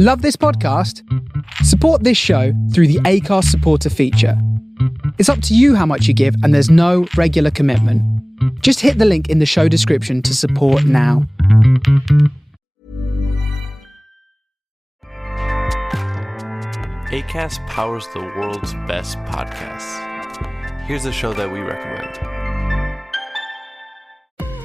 Love this podcast? Support this show through the Acast supporter feature. It's up to you how much you give, and there's no regular commitment. Just hit the link in the show description to support now. Acast powers the world's best podcasts. Here's a show that we recommend.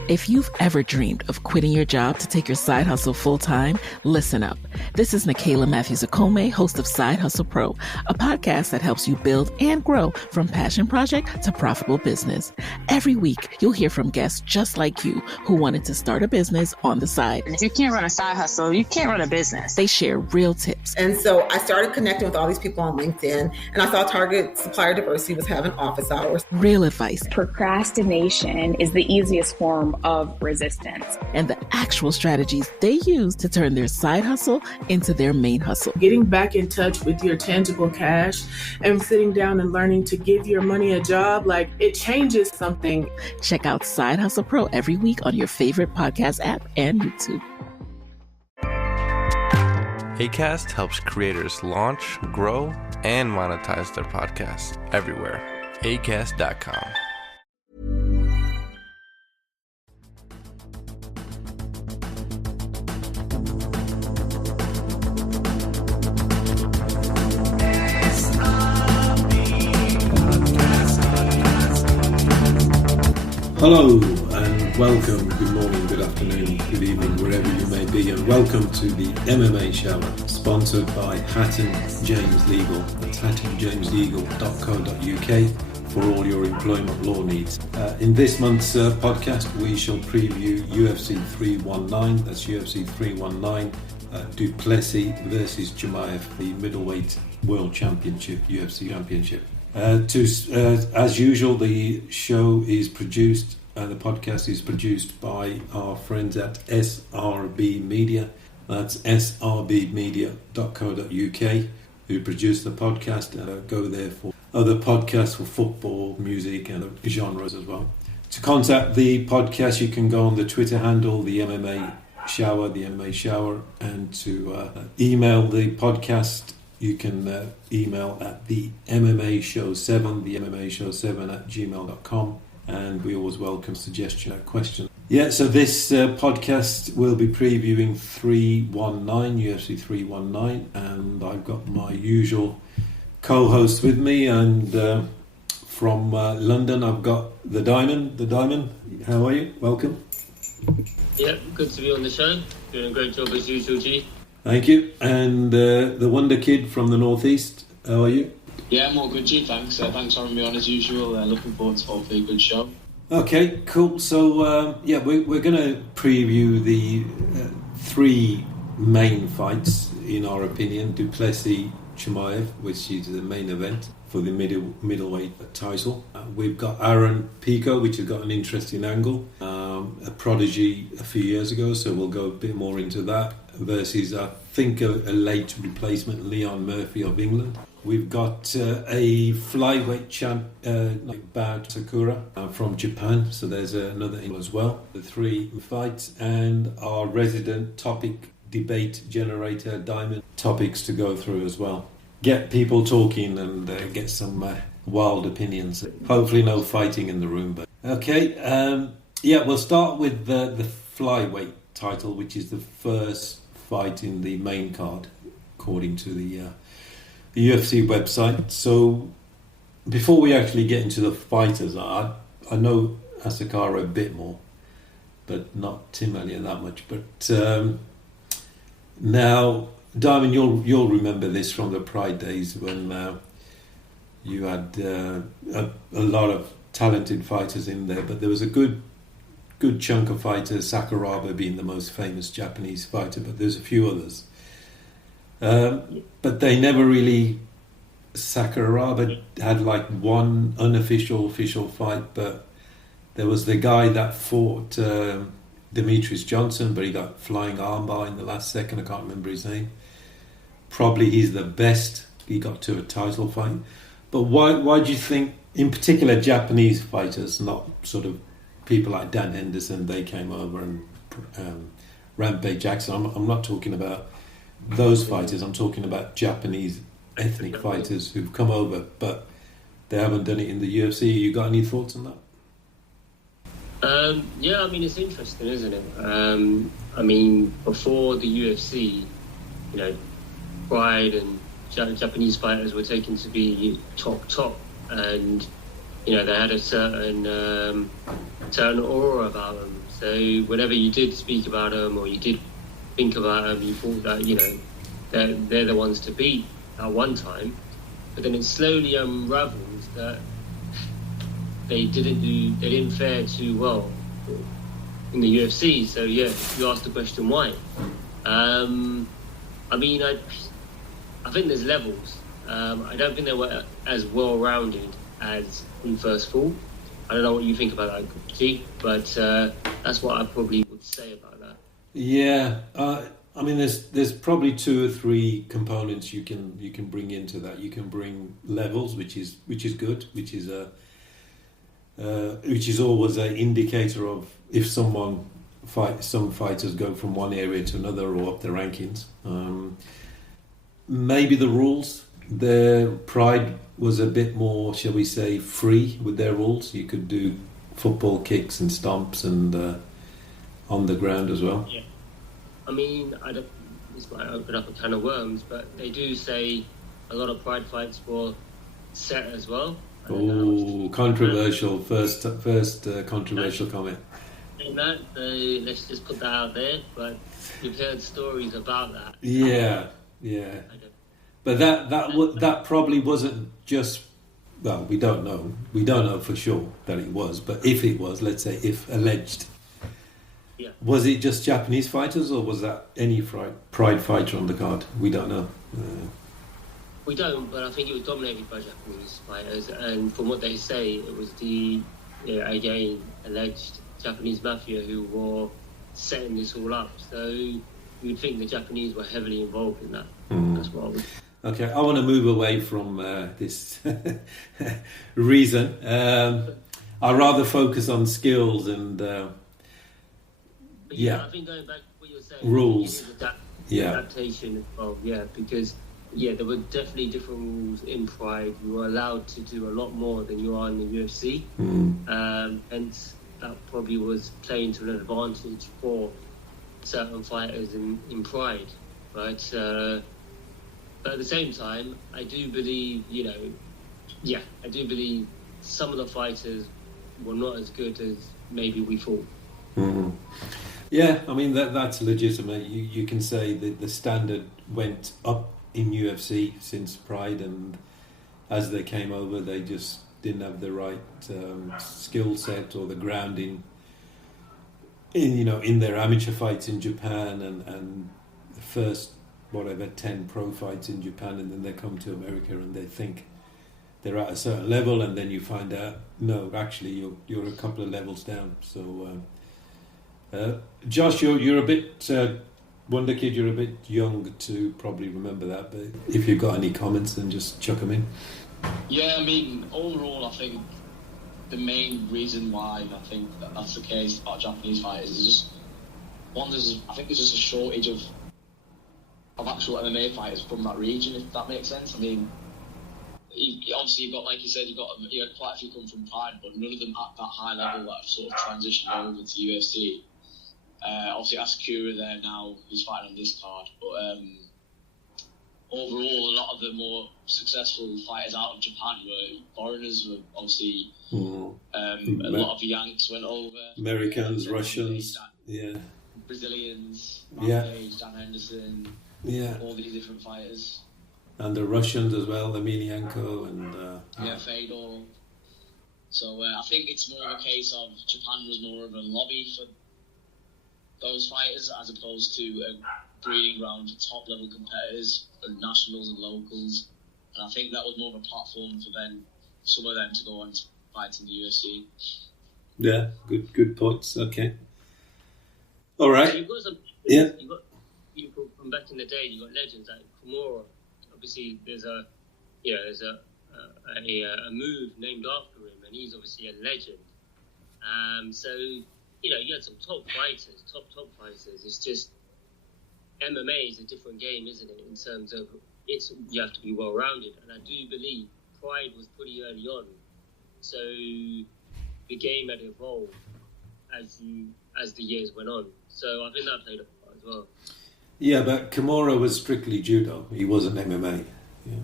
If you've ever dreamed of quitting your job to take your side hustle full-time, listen up. This is Nicaila Matthews-Okome, host of Side Hustle Pro, a podcast that helps you build and grow from passion project to profitable business. Every week, you'll hear from guests just like you who wanted to start a business on the side. If you can't run a side hustle, you can't run a business. They share real tips. And so I started connecting with all these people on LinkedIn, and I saw Target Supplier Diversity was having office hours. Real advice. Procrastination is the easiest form of resistance. And the actual strategies they use to turn their side hustle into their main hustle. Getting back in touch with your tangible cash and sitting down and learning to give your money a job, like it changes something. Check out Side Hustle Pro every week on your favorite podcast app and YouTube. Acast helps creators launch, grow, and monetize their podcasts everywhere. Acast.com. Hello and welcome, good morning, good afternoon, good evening, wherever you may be, and welcome to the MMA Shower, sponsored by Hatton James Legal. That's hattonjameslegal.co.uk for all your employment law needs. In this month's podcast, we shall preview UFC 319, that's UFC 319, Du Plessis versus Chimaev, the middleweight world championship, UFC championship. As usual, the show is produced, the podcast is produced by our friends at SRB Media. That's srbmedia.co.uk, who produce the podcast. Go there for other podcasts for football, music, and other genres as well. To contact the podcast, you can go on the Twitter handle, the MMA Shower, and to email the podcast. You can email at the MMA Show 7, the MMA Show 7 at gmail.com, and we always welcome suggestion or question. Yeah, so this podcast will be previewing 319, UFC 319, and I've got my usual co-host with me, and from London I've got the Diamond. How are you? Welcome. Yeah, good to be on the show. Doing a great job as usual, G. Thank you. And the Wonder Kid from the Northeast, how are you? Yeah, I'm all good, G. Thanks. Thanks for having me on as usual. Looking forward to hopefully a good show. Okay, cool. So, we're going to preview the three main fights, in our opinion. Du Plessis, Chimaev, which is the main event for the middleweight title. We've got Aaron Pico, which has got an interesting angle. A prodigy a few years ago, so we'll go a bit more into that. Versus, I think, a late replacement, Leon Murphy of England. We've got a flyweight champ, Bao Sakura from Japan, so there's another angle as well. The three fights and our resident topic debate generator, Diamond, topics to go through as well. Get people talking and get some wild opinions. Hopefully no fighting in the room. But okay, we'll start with the flyweight title, which is the first fight in the main card, according to the UFC website. So before we actually get into the fighters, I know Asakara a bit more, but not Tim Elliott that much. But now, Diamond, you'll remember this from the Pride days when you had a lot of talented fighters in there, but there was a good chunk of fighters, Sakuraba being the most famous Japanese fighter, but there's a few others. But they never really... Sakuraba had like one official fight, but there was the guy that fought Demetrius Johnson, but he got flying armbar in the last second. I can't remember his name. Probably he's the best. He got to a title fight. But why do you think, in particular, Japanese fighters, not sort of people like Dan Henderson, they came over, and Rampage Jackson. I'm not talking about those fighters. I'm talking about Japanese ethnic fighters who've come over, but they haven't done it in the UFC. You got any thoughts on that? Yeah, I mean, it's interesting, isn't it? I mean, before the UFC, you know, Pride and Japanese fighters were taken to be top, and you know they had a certain aura about them. So whenever you did speak about them or you did think about them, you thought that they're the ones to beat at one time. But then it slowly unravels that they didn't fare too well in the UFC. So yeah, you asked the question why. I mean, I think there's levels. I don't think they were as well-rounded as in first fall. I don't know what you think about that, G, but that's what I probably would say about that. Yeah, I mean, there's probably 2 or 3 components you can bring into that. You can bring levels, which is good, which is always an indicator of if some fighters go from one area to another or up the rankings. Maybe the rules. Their Pride was a bit more, shall we say, free with their rules. You could do football kicks and stomps and on the ground as well. Yeah. I mean, this might open up a can of worms, but they do say a lot of Pride fights were set as well. Oh, controversial. First controversial comment. And that, let's just put that out there, but you've heard stories about that. Yeah. But that probably wasn't just, well, we don't know. We don't know for sure that it was, but if it was, let's say if alleged, yeah. Was it just Japanese fighters or was that any Pride fighter on the card? We don't know. We don't, but I think it was dominated by Japanese fighters, and from what they say, it was the, again, alleged Japanese mafia who were setting this all up. So you'd think the Japanese were heavily involved in that. That's what I would. Okay, I want to move away from this reason. I'd rather focus on skills and I think going back to what you were saying, rules. Adaptation as well, because there were definitely different rules in Pride. You were allowed to do a lot more than you are in the UFC. Hence, that probably was playing to an advantage for certain fighters in Pride. But at the same time, I do believe, I do believe some of the fighters were not as good as maybe we thought. Mm-hmm. Yeah, I mean, that's legitimate. You can say that the standard went up in UFC since Pride, and as they came over, they just didn't have the right skill set or the grounding in their amateur fights in Japan and the first 10 pro fights in Japan, and then they come to America and they think they're at a certain level, and then you find out no, actually you're a couple of levels down. So Josh, you're a bit Wonder Kid, you're a bit young to probably remember that, but if you've got any comments, then just chuck them in. Yeah, I mean, overall, I think the main reason why I think that's the case about Japanese fighters is just I think there's just a shortage of actual MMA fighters from that region, if that makes sense. I mean, obviously you've got, like you said, you had quite a few come from Pride, but none of them at that high level that have sort of transitioned over to UFC. Obviously Asakura there now, who's fighting on this card, but overall a lot of the more successful fighters out of Japan were foreigners. Were obviously a lot of Yanks went over, Americans, Russians, Brazilians, Rampage, Dan Henderson, all these different fighters, and the Russians as well, Emelianenko and Fedor. So I think it's more of a case of Japan was more of a lobby for those fighters as opposed to a breeding ground for top level competitors and nationals and locals, and I think that was more of a platform for some of them to go on to fight in the UFC. Yeah, good points. Okay, all right. So you've got some, you've got people from back in the day. You've got legends like Kimura. Obviously, there's a move named after him, and he's obviously a legend. So you had some top fighters. It's just MMA is a different game, isn't it? In terms of you have to be well rounded, and I do believe Pride was pretty early on, so the game had evolved as the years went on. So I think that played a part as well. Yeah, but Kimura was strictly judo. He wasn't MMA. Yeah.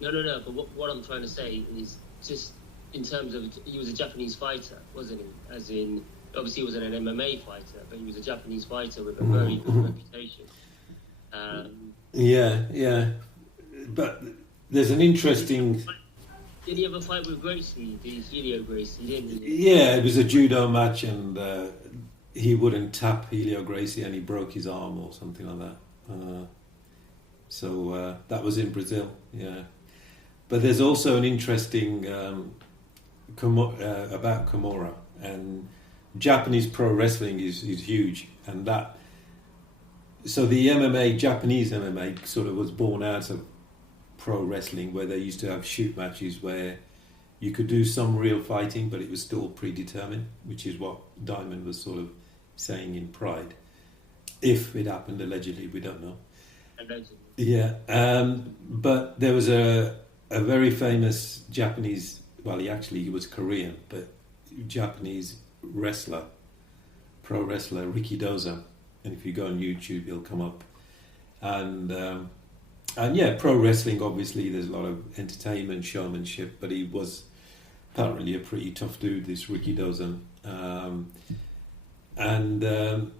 No. But what I'm trying to say is just in terms of he was a Japanese fighter, wasn't he? As in, obviously he wasn't an MMA fighter, but he was a Japanese fighter with a very good reputation. Yeah. But there's an interesting... Did he ever fight with Gracie, the Helio Gracie? Didn't he? Yeah, it was a judo match, and he wouldn't tap Helio Gracie, and he broke his arm or something like that. So that was in Brazil, yeah. But there's also an interesting about Kimura, and Japanese pro wrestling is huge, and that. So the MMA, Japanese MMA, sort of was born out of pro wrestling, where they used to have shoot matches where you could do some real fighting, but it was still predetermined, which is what Diamond was sort of saying in Pride. If it happened, allegedly, we don't know. Allegedly. Yeah, but there was a very famous Japanese, well, he was Korean, but Japanese wrestler, pro wrestler, Rikidoza. And if you go on YouTube, he'll come up. And yeah, pro wrestling, obviously, there's a lot of entertainment, showmanship, but he was apparently a pretty tough dude, this Rikidoza. And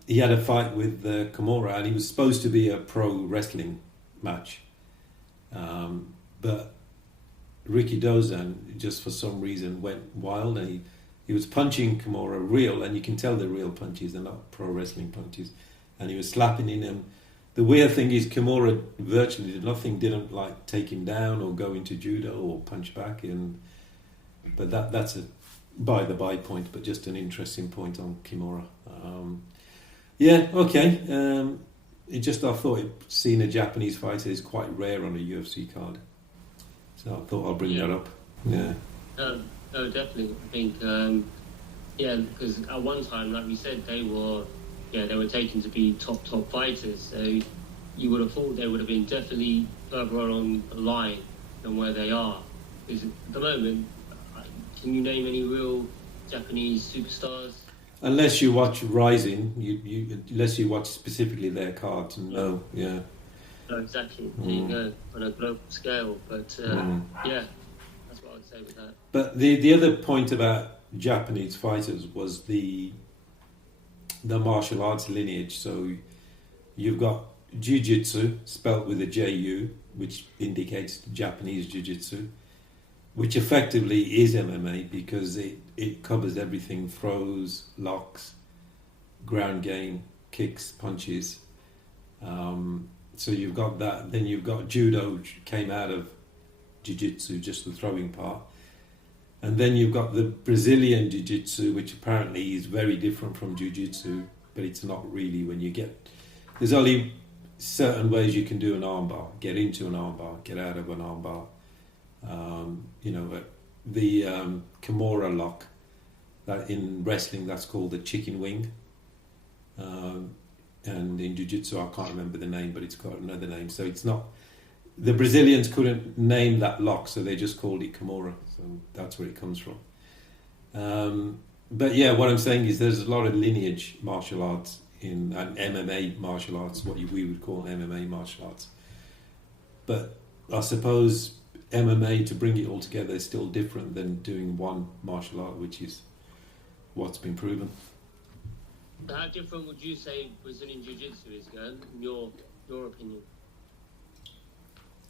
he had a fight with Kimura, and he was supposed to be a pro wrestling match. But Rikidoza, just for some reason, went wild, and he was punching Kimura real, and you can tell they're real punches, they're not pro wrestling punches. And he was slapping in him. The weird thing is Kimura virtually did nothing, didn't like take him down or go into judo or punch back. But that's a by-the-by point, but just an interesting point on Kimura. Yeah, okay. I thought seeing a Japanese fighter is quite rare on a UFC card. So I thought I'll bring that up. Yeah. No, definitely. I think, because at one time, like we said, they were taken to be top fighters. So you would have thought they would have been definitely further on the line than where they are. Because at the moment, can you name any real Japanese superstars? Unless you watch Rising, unless you watch specifically their cards, no, yeah. No, exactly. There you go, on a global scale. But yeah, that's what I would say with that. But the other point about Japanese fighters was the martial arts lineage. So you've got Jiu-Jitsu, spelt with a J-U, which indicates Japanese Jiu-Jitsu, which effectively is MMA because it covers everything: throws, locks, ground game, kicks, punches. So you've got that. Then you've got Judo, which came out of Jiu-Jitsu, just the throwing part. And then you've got the Brazilian Jiu-Jitsu, which apparently is very different from Jiu-Jitsu, but it's not really. There's only certain ways you can do an armbar, get into an armbar, get out of an armbar. The Kimura lock, that in wrestling that's called the chicken wing. And in Jiu-Jitsu, I can't remember the name, but it's got another name. So it's not... The Brazilians couldn't name that lock, so they just called it Kimura. So that's where it comes from. But yeah, what I'm saying is there's a lot of lineage martial arts and MMA martial arts, what we would call MMA martial arts. But I suppose MMA, to bring it all together, is still different than doing one martial art, which is what's been proven. How different would you say Brazilian Jiu-Jitsu is, Gurm, in your opinion?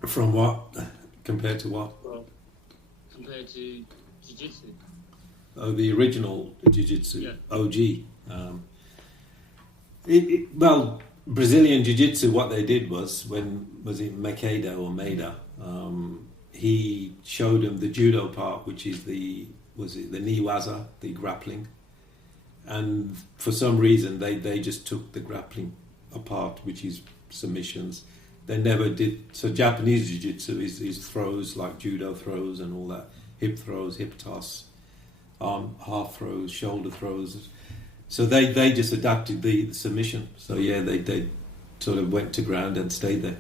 From what? Compared to what? Well, compared to Jiu-Jitsu. Oh, the original Jiu-Jitsu, yeah. OG. Well, Brazilian Jiu-Jitsu, what they did was Maeda or Maeda? He showed him the judo part, which is the niwaza, the grappling. And for some reason, they just took the grappling apart, which is submissions. They never did. So Japanese Jiu-Jitsu is throws like judo throws and all that. Hip throws, hip toss, half throws, shoulder throws. So they just adapted the submission. So yeah, they sort of went to ground and stayed there.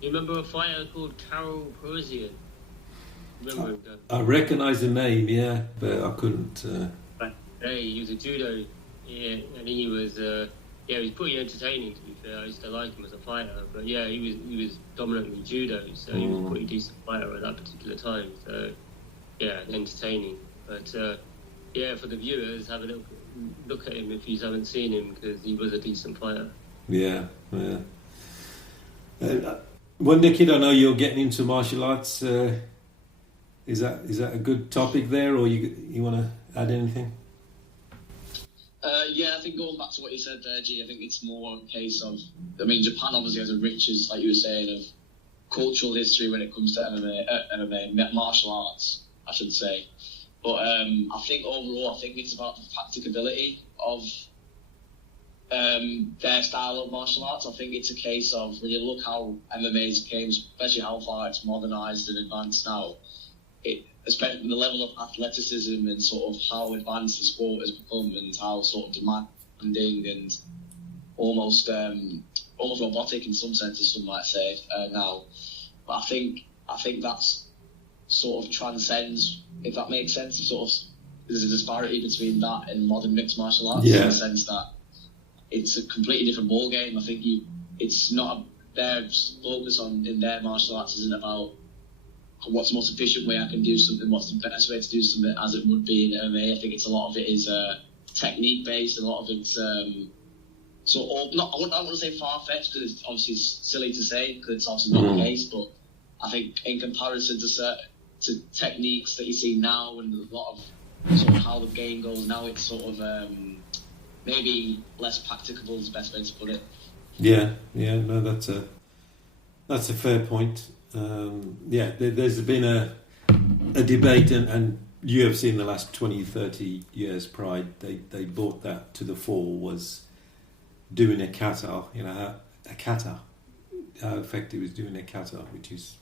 You remember a fighter called Karol Parisian? Remember him? I recognise the name, yeah, but I couldn't. Hey, he was a judo, yeah, and he was he was pretty entertaining, to be fair. I used to like him as a fighter, but yeah, he was dominantly judo, so he was a pretty decent fighter at that particular time. So yeah, entertaining. But yeah, for the viewers, have a look at him if you haven't seen him, because he was a decent fighter. Yeah. Wonder Kid, I know you're getting into martial arts. Is that a good topic there, or you want to add anything? Yeah, I think going back to what you said there, G, I think it's more a case of, I mean, Japan obviously has a rich, like you were saying, of cultural history when it comes to MMA, martial arts, I should say. But I think overall, I think it's about the practicability of their style of martial arts. I think it's a case of, when you look how MMA's came, especially how far it's modernised and advanced now, especially the level of athleticism and sort of how advanced the sport has become, and how sort of demanding and almost robotic in some senses, some might say now. But I think that's sort of transcends, if that makes sense. Sort of, there's a disparity between that and modern mixed martial arts, in the sense that it's a completely different ball game. I think it's not their focus on in their martial arts isn't about what's the most efficient way I can do something, what's the best way to do something, as it would be in MMA. I think it's a lot of it is technique based, and a lot of it's I don't want to say far fetched, because it's obviously silly to say, because it's obviously not the case. But I think in comparison to techniques that you see now, and a lot of sort of how the game goes now, it's sort of maybe less practicable is the best way to put it. Yeah, no, that's a fair point. There's been a debate, and UFC in the last 20-30 years pride, they brought that to the fore, was doing a kata, how effective is doing a kata, which is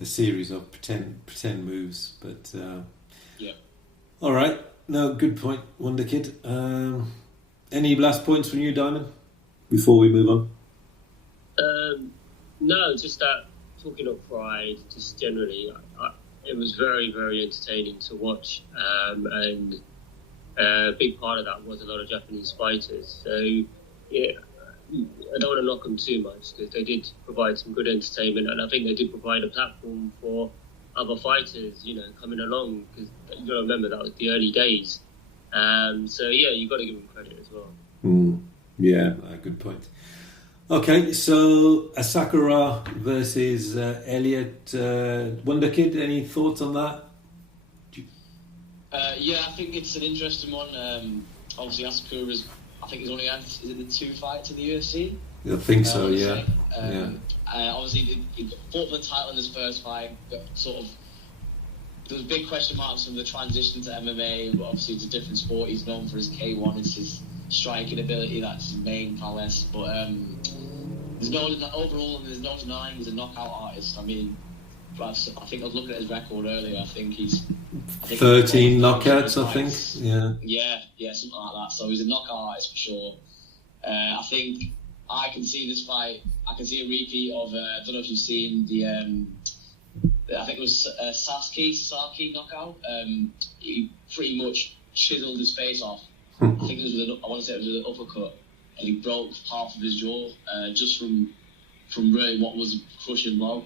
a series of pretend moves. But all right, no, good point, Wonder Kid. Any last points from you, Diamond, before we move on? No, just that, talking of pride, just generally, it was very, very entertaining to watch, and a big part of that was a lot of Japanese fighters. So yeah, I don't want to knock them too much, because they did provide some good entertainment, and I think they did provide a platform for other fighters, coming along, because you got to remember that was the early days. So yeah, you got to give them credit as well. Yeah, good point. Okay, so Asakura versus Elliot. Wonder Kid, any thoughts on that? Yeah, I think it's an interesting one. Obviously, Asakura's, I think he's only had, is it the 2 fights in the UFC? I think so, yeah. Obviously, he fought for the title in his first fight, but sort of, there was big question marks from the transition to MMA, but obviously it's a different sport. He's known for his K1, it's his striking ability, that's his main prowess. But there's no denying he's a knockout artist. I mean, I think I was looking at his record earlier. I think 13 knockouts, I think. Yeah, something like that. So he's a knockout artist for sure. I think I can see this fight. I can see a repeat of. I don't know if you've seen the. I think it was Saki knockout. He pretty much chiseled his face off. I think it was I want to say it was an uppercut, and he broke half of his jaw just from really what was a crushing blow.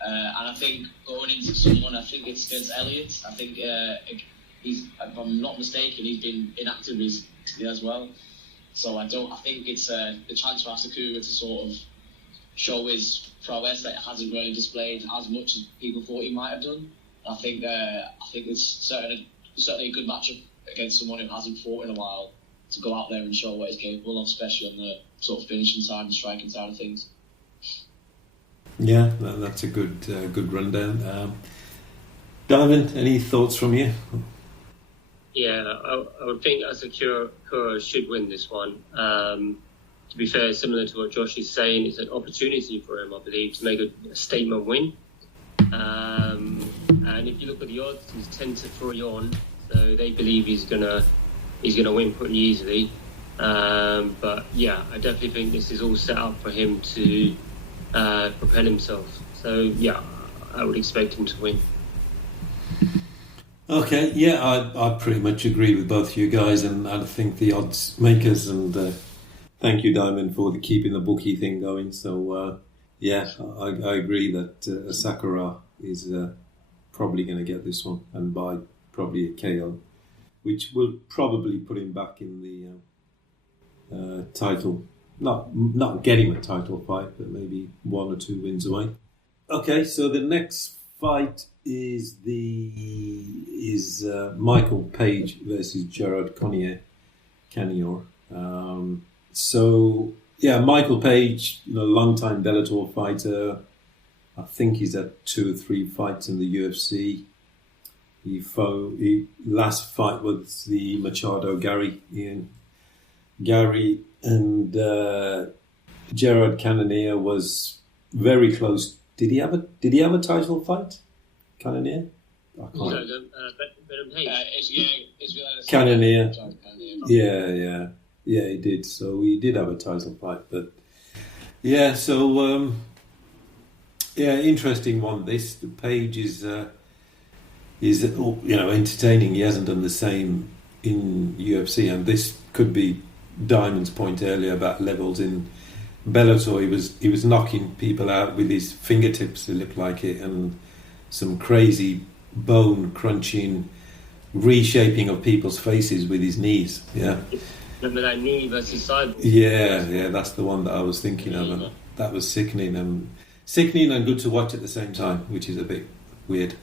And I think going into someone, I think it's against Elliott. I think he's, if I'm not mistaken, he's been inactive recently as well. So I think it's the chance for Asakura to sort of show his prowess that hasn't really displayed as much as people thought he might have done. I think it's certainly a good matchup against someone who hasn't fought in a while, to go out there and show what he's capable of, especially on the sort of finishing side and striking side of things. Yeah, that's a good rundown. Diamond, any thoughts from you? Yeah, I would think Asakura should win this one. To be fair, similar to what Josh is saying, it's an opportunity for him, I believe, to make a statement win. And if you look at the odds, he's 10-3 on, so they believe he's gonna win pretty easily. But yeah, I definitely think this is all set up for him to propel himself. So yeah, I would expect him to win. Okay, yeah, I pretty much agree with both you guys, and I think the odds makers, and thank you, Diamond, for keeping the bookie thing going. So yeah, I agree that Sakura is probably going to get this one, and by probably a KO, which will probably put him back in the title. Not getting a title fight, but maybe 1 or 2 wins away. Okay, so the next fight is Michael Page versus Gerard Cannonier. So yeah, Michael Page, long-time Bellator fighter. I think he's had 2 or 3 fights in the UFC. He last fight was the Machado Gary, and Gerard Cannonier was very close. Did he have a title fight, Cannonier? Cannonier. Yeah, he did. So he did have a title fight, but yeah. So interesting one. This the Page is entertaining. He hasn't done the same in UFC, and this could be Diamond's point earlier about levels in Bellator. He was knocking people out with his fingertips, it looked like it, and some crazy bone crunching, reshaping of people's faces with his knees. Yeah. Remember that knee versus Cyborg? Yeah, that's the one that I was thinking of. And that was sickening and good to watch at the same time, which is a bit weird.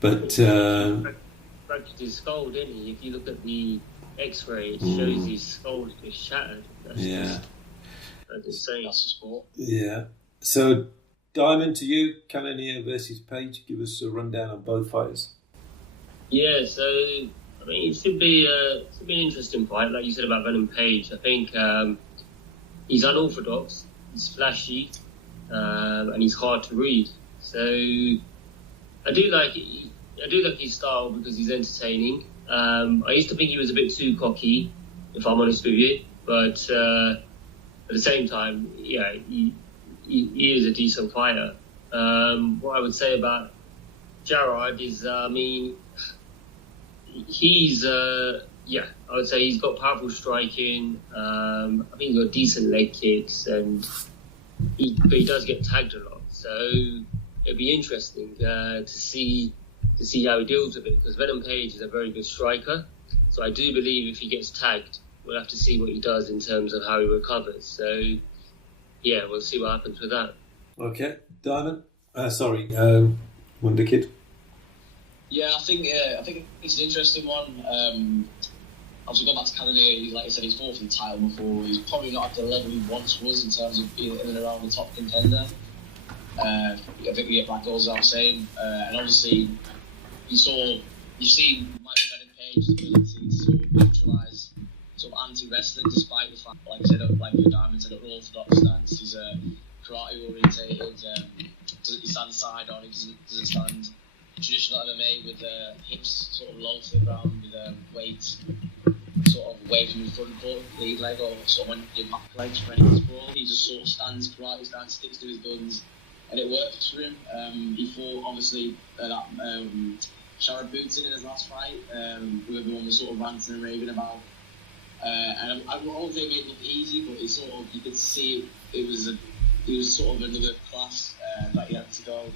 But fractured his skull, didn't he? If you look at the X-ray, it shows his skull is shattered. That's insane. That's the sport. Yeah. So, Diamond, to you, Cannonier versus Page. Give us a rundown on both fighters. Yeah. So, I mean, it should be an interesting fight, like you said about Venom Page. I think he's unorthodox, he's flashy, and he's hard to read. So, I do like his style because he's entertaining. I used to think he was a bit too cocky, if I'm honest with you, but at the same time, yeah, he is a decent fighter. What I would say about Gerard is, I mean, he's I would say he's got powerful striking. I think he's got decent leg kicks, but he does get tagged a lot. So it'd be interesting to see how he deals with it, because Venom Page is a very good striker. So I do believe if he gets tagged, we'll have to see what he does in terms of how he recovers. So yeah, we'll see what happens with that. Okay, Diamond. Wonder Kid. Yeah, I think it's an interesting one. Obviously, going back to Cannonier, like I said, he's fought for the title before. He's probably not at the level he once was in terms of being in and around the top contender. I think we get back goals, as I was saying, and obviously you've seen Michael Venom Page's ability to sort of neutralise sort of anti-wrestling, despite the fact, like I said, like your Diamond said, an orthodox stance. He's karate orientated. He stands side on. He doesn't stand traditional MMA with hips sort of low to the ground, with weight sort of away from his front foot, lead leg, or sort of on your back legs for any sprawl. He just sort of stands karate stance, sticks to his guns, and it works for him. He fought obviously that Sharad Boots in his last fight, who everyone was sort of ranting and raving about. And I won't say it made it look easy, but it sort of, you could see it was sort of another class that he had to go,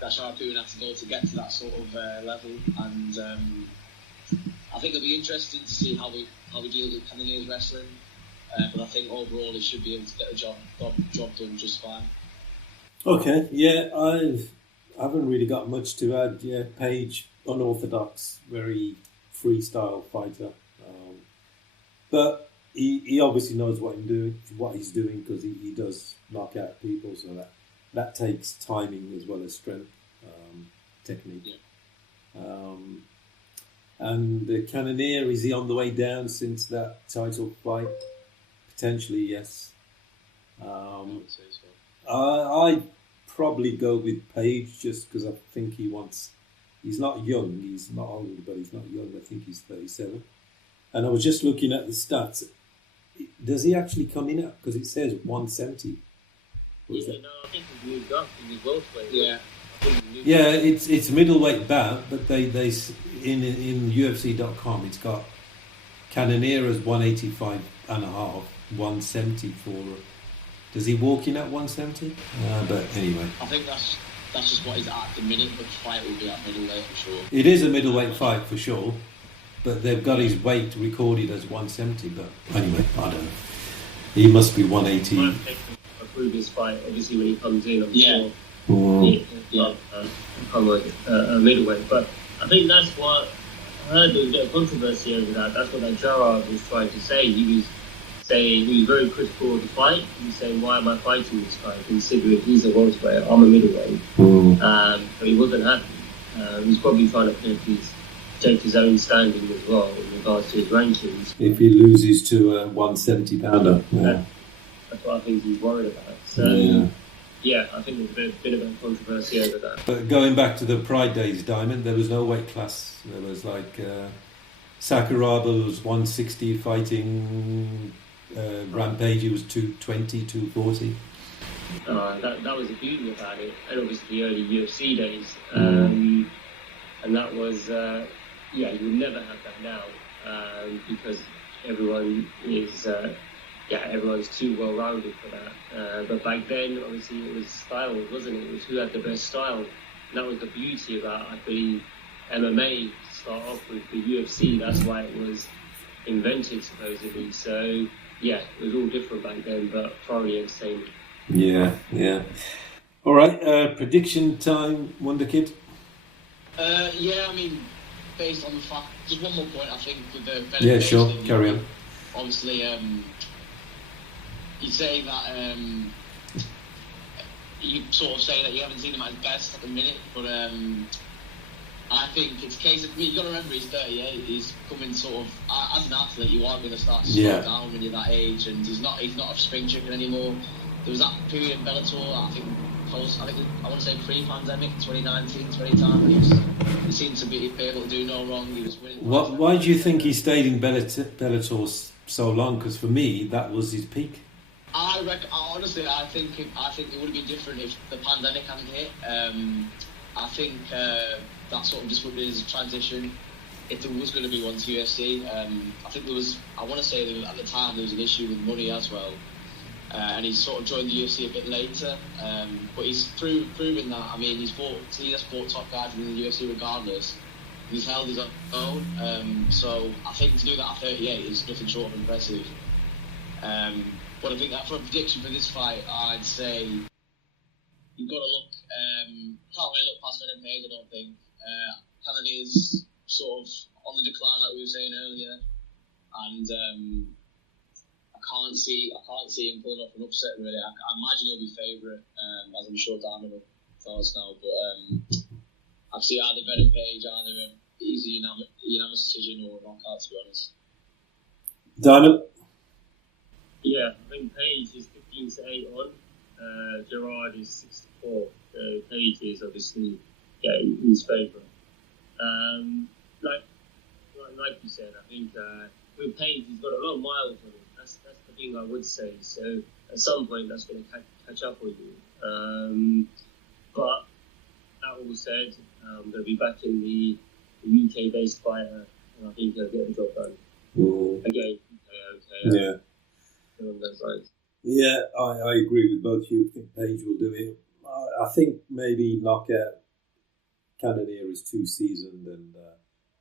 that Sharad Boots had to go to get to that sort of level. And I think it'll be interesting to see how we deal with Cannonier's wrestling. But I think overall he should be able to get the job done just fine. Okay, yeah, I haven't really got much to add. Yeah, Page, unorthodox, very freestyle fighter, but he obviously knows what he's doing because he does knock out people. So that takes timing as well as strength, technique. Yeah. And the Cannonier, is he on the way down since that title fight? Potentially, yes. I would say so. I probably go with Page just because I think he's not young, he's not old, but he's not young. I think he's 37. And I was just looking at the stats. does he actually come in at? Because it says 170. I think he's moved up. He's welterweight. Yeah. Yeah, it's middleweight bout, but they in UFC.com it's got Cannoniera's 185 and a half, 170 for. Does he walk in at 170? But anyway, I think that's just what he's at the minute. But the fight will be at middleweight for sure. It is a middleweight fight for sure, but they've got his weight recorded as 170. But anyway, I don't know. He must be 180. A previous fight, obviously, when he comes in, I'm Yeah. sure he'll become a middleweight. But I think that's what I heard. There was a bit of controversy over that. That's what that Gerard was trying to say. He was saying he was very critical of the fight. He was saying, "Why am I fighting this guy? Considering he's a welterweight, I'm a middleweight." But he wasn't happy. He's probably trying to take his own standing as well in regards to his rankings. If he loses to a 170 pounder, that's what I think he's worried about. So, yeah, I think there's been a bit of controversy over that. But going back to the Pride Days, Diamond, there was no weight class. There was like Sakuraba was 160 fighting. Rampage was 220, 240. That was the beauty about it, and obviously the early UFC days. And that was, you would never have that now because everyone is, everyone's too well rounded for that. But back then, obviously, it was style, wasn't it? It was who had the best style. And that was the beauty about, I believe, MMA to start off with the UFC. That's why it was invented, supposedly. So, yeah, it was all different back then, but thoroughly entertaining. Yeah. All right, prediction time, Wonder Kid. I mean, based on the fact, just one more point, I think, with the benefit. Yeah, sure, carry on. Obviously, you say that you sort of say that you haven't seen him at his best at the minute, but I think it's a case of, you've got to remember he's 38, he's coming sort of, as an athlete, you are going to start to slow down when you're that age, and he's not a spring chicken anymore. There was that period in Bellator, I want to say pre-pandemic, 2019, 2010, he seemed to be able to do no wrong, he was winning. Why do you think he stayed in Bellator so long? Because for me, that was his peak. Honestly, I think it would have been different if the pandemic hadn't hit. I think that sort of disrupted his transition. If there was going to be one to UFC, I think there was. I want to say that at the time there was an issue with money as well, and he sort of joined the UFC a bit later. But he's proven that. I mean, he just fought top guys in the UFC regardless. He's held his own. So I think to do that at 38 is nothing short of impressive. But I think that for a prediction for this fight, I'd say you've got to look. Can't really look past Venom Page, I don't think. Kennedy is sort of on the decline, like we were saying earlier, and I can't see him pulling off an upset. Really, I imagine he'll be favourite, as I'm sure Diamond will tell us now. But I see either Venom Page, either an easy unanimous decision or knockout. To be honest, Diamond. Yeah, I think Page is 15-8 on. Gerard is 6-4. So Page is obviously in his favour. Like you said, I think with Page he's got a lot of miles on him. That's the thing I would say. So at some point that's going to catch up with you. But that all said, I'm going to be back in the UK-based fighter, and I think he'll get the job done. Again, okay. Yeah. Yeah, I agree with both you. I think Page will do it. I think maybe knockout. Cannonier is too seasoned and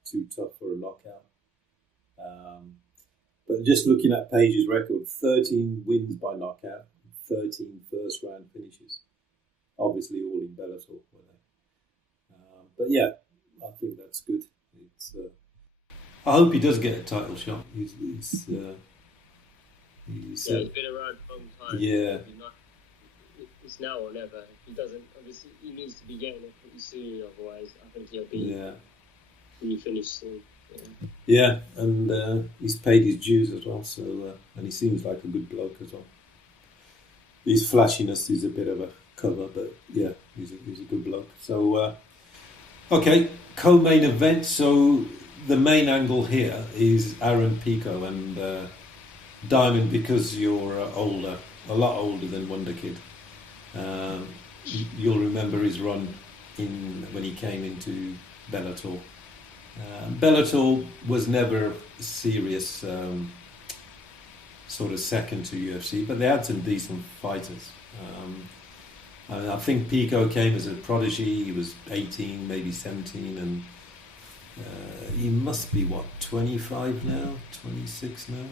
too tough for a knockout. But just looking at Page's record, 13 wins by knockout, 13 first-round finishes. Obviously all in Bellator. But yeah, I think that's good. I hope he does get a title shot. He's been around a long time. Yeah. It's now or never. If he doesn't, obviously, he needs to be getting it pretty soon. Otherwise, I think he'll be really finished soon. Yeah, and he's paid his dues as well. So, and he seems like a good bloke as well. His flashiness is a bit of a cover, but yeah, he's a good bloke. So, okay, co-main event. So the main angle here is Aaron Pico and Diamond, because you're older, a lot older than Wonder Kid. You'll remember his run when he came into Bellator. Bellator was never a serious sort of second to UFC, but they had some decent fighters. And I think Pico came as a prodigy. He was 18, maybe 17, and he must be, 25 now? 26 now?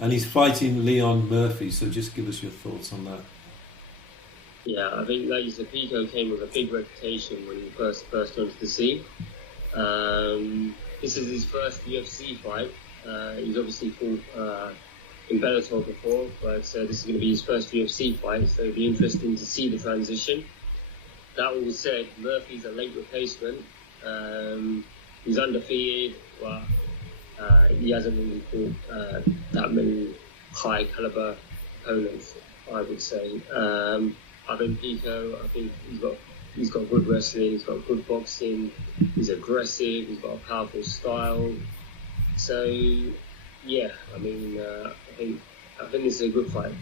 And he's fighting Leon Murphy, so just give us your thoughts on that. Yeah, I think, like you said, Pico came with a big reputation when he first onto the scene. This is his first UFC fight. He's obviously fought in Bellator before, but this is going to be his first UFC fight, so it'll be interesting to see the transition. That all said, Murphy's a late replacement. He's undefeated, but he hasn't really fought that many high caliber opponents, I would say. I think Pico, he's got good wrestling, he's got good boxing, he's aggressive, he's got a powerful style. So yeah, I think this is a good fight,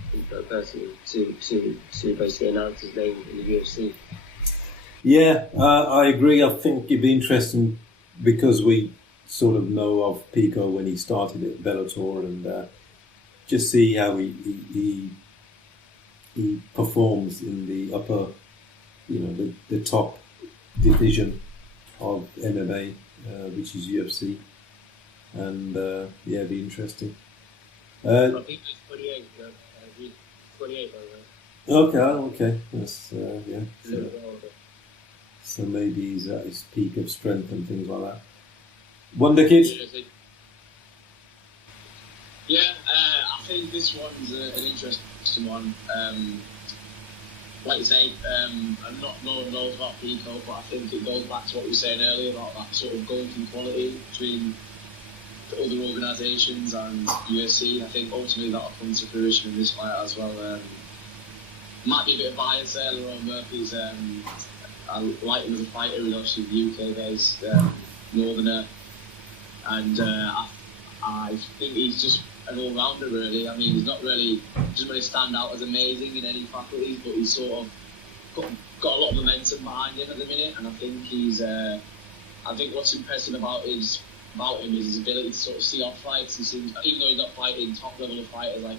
personally, to basically announce his name in the UFC. Yeah, I agree. I think it'd be interesting because we sort of know of Pico when he started at Bellator, and just see how he performs in the upper, the top division of MMA, which is UFC, and it'd be interesting. I think he's 28. He's 28, by the way. Okay. That's So maybe he's at his peak of strength and things like that. Wonder Kid? I think this one's an interesting one. Like you say, I'm not knowing loads about Pico, but I think it goes back to what we were saying earlier about that sort of golden quality between the other organisations and UFC. I think ultimately that'll come to fruition in this fight as well. Might be a bit of bias there. Leroy Murphy's, I like him as a fighter. He's obviously UK-based northerner, and I think he's just an all-rounder, really. I mean, he's not really doesn't really stand out as amazing in any faculties, but he's sort of got a lot of momentum behind him at the minute, and I think I think what's impressive about him is his ability to sort of see off fights. He seems, even though he's not fighting top level of fighters like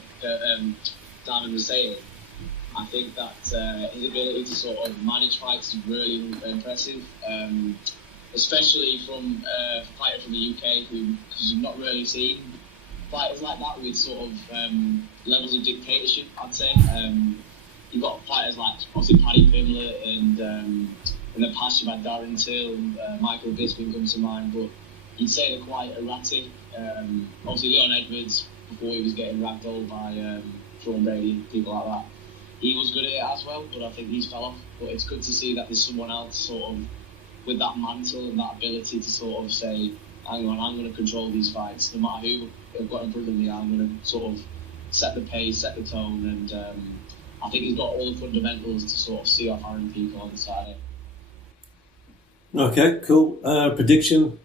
Diamond was saying, I think that his ability to sort of manage fights is really impressive, especially from a fighter from the UK because you've not really seen fighters like that with sort of levels of dictatorship, I'd say. You've got fighters like obviously Paddy Pimblett, and in the past you've had Darren Till, Michael Bisping comes to mind, but you'd say they're quite erratic. Obviously Leon Edwards, before he was getting ragdolled by Sean Brady, people like that, he was good at it as well, but I think he's fell off. But it's good to see that there's someone else sort of with that mantle and that ability to sort of say, hang on, I'm going to control these fights. No matter who I've got in front of me, I'm going to sort of set the pace, set the tone, and I think he's got all the fundamentals to sort of see off Aaron Pico on the side. Okay, cool. Prediction?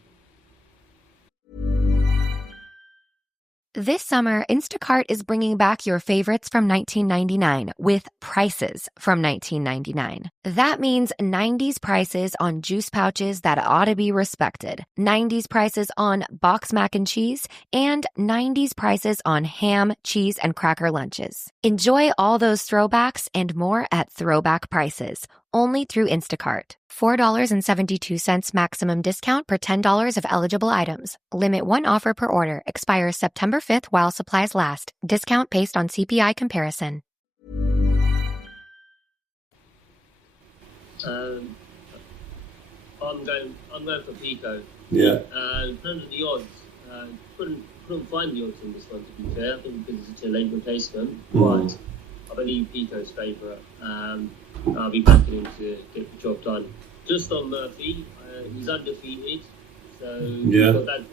This summer, Instacart is bringing back your favorites from 1999 with prices from 1999. That means 90s prices on juice pouches that ought to be respected, 90s prices on box mac and cheese, and 90s prices on ham, cheese, and cracker lunches. Enjoy all those throwbacks and more at throwback prices, only through Instacart. $4.72 maximum discount per $10 of eligible items. Limit one offer per order. Expires September 5th while supplies last. Discount based on CPI comparison. I'm going for Pico. Yeah. In terms of the odds, couldn't find the odds in this one, to be fair. I think because it's a late replacement, but I believe Pico's favourite. I'll be backing him to get the job done. Just on Murphy, he's undefeated, so he's got that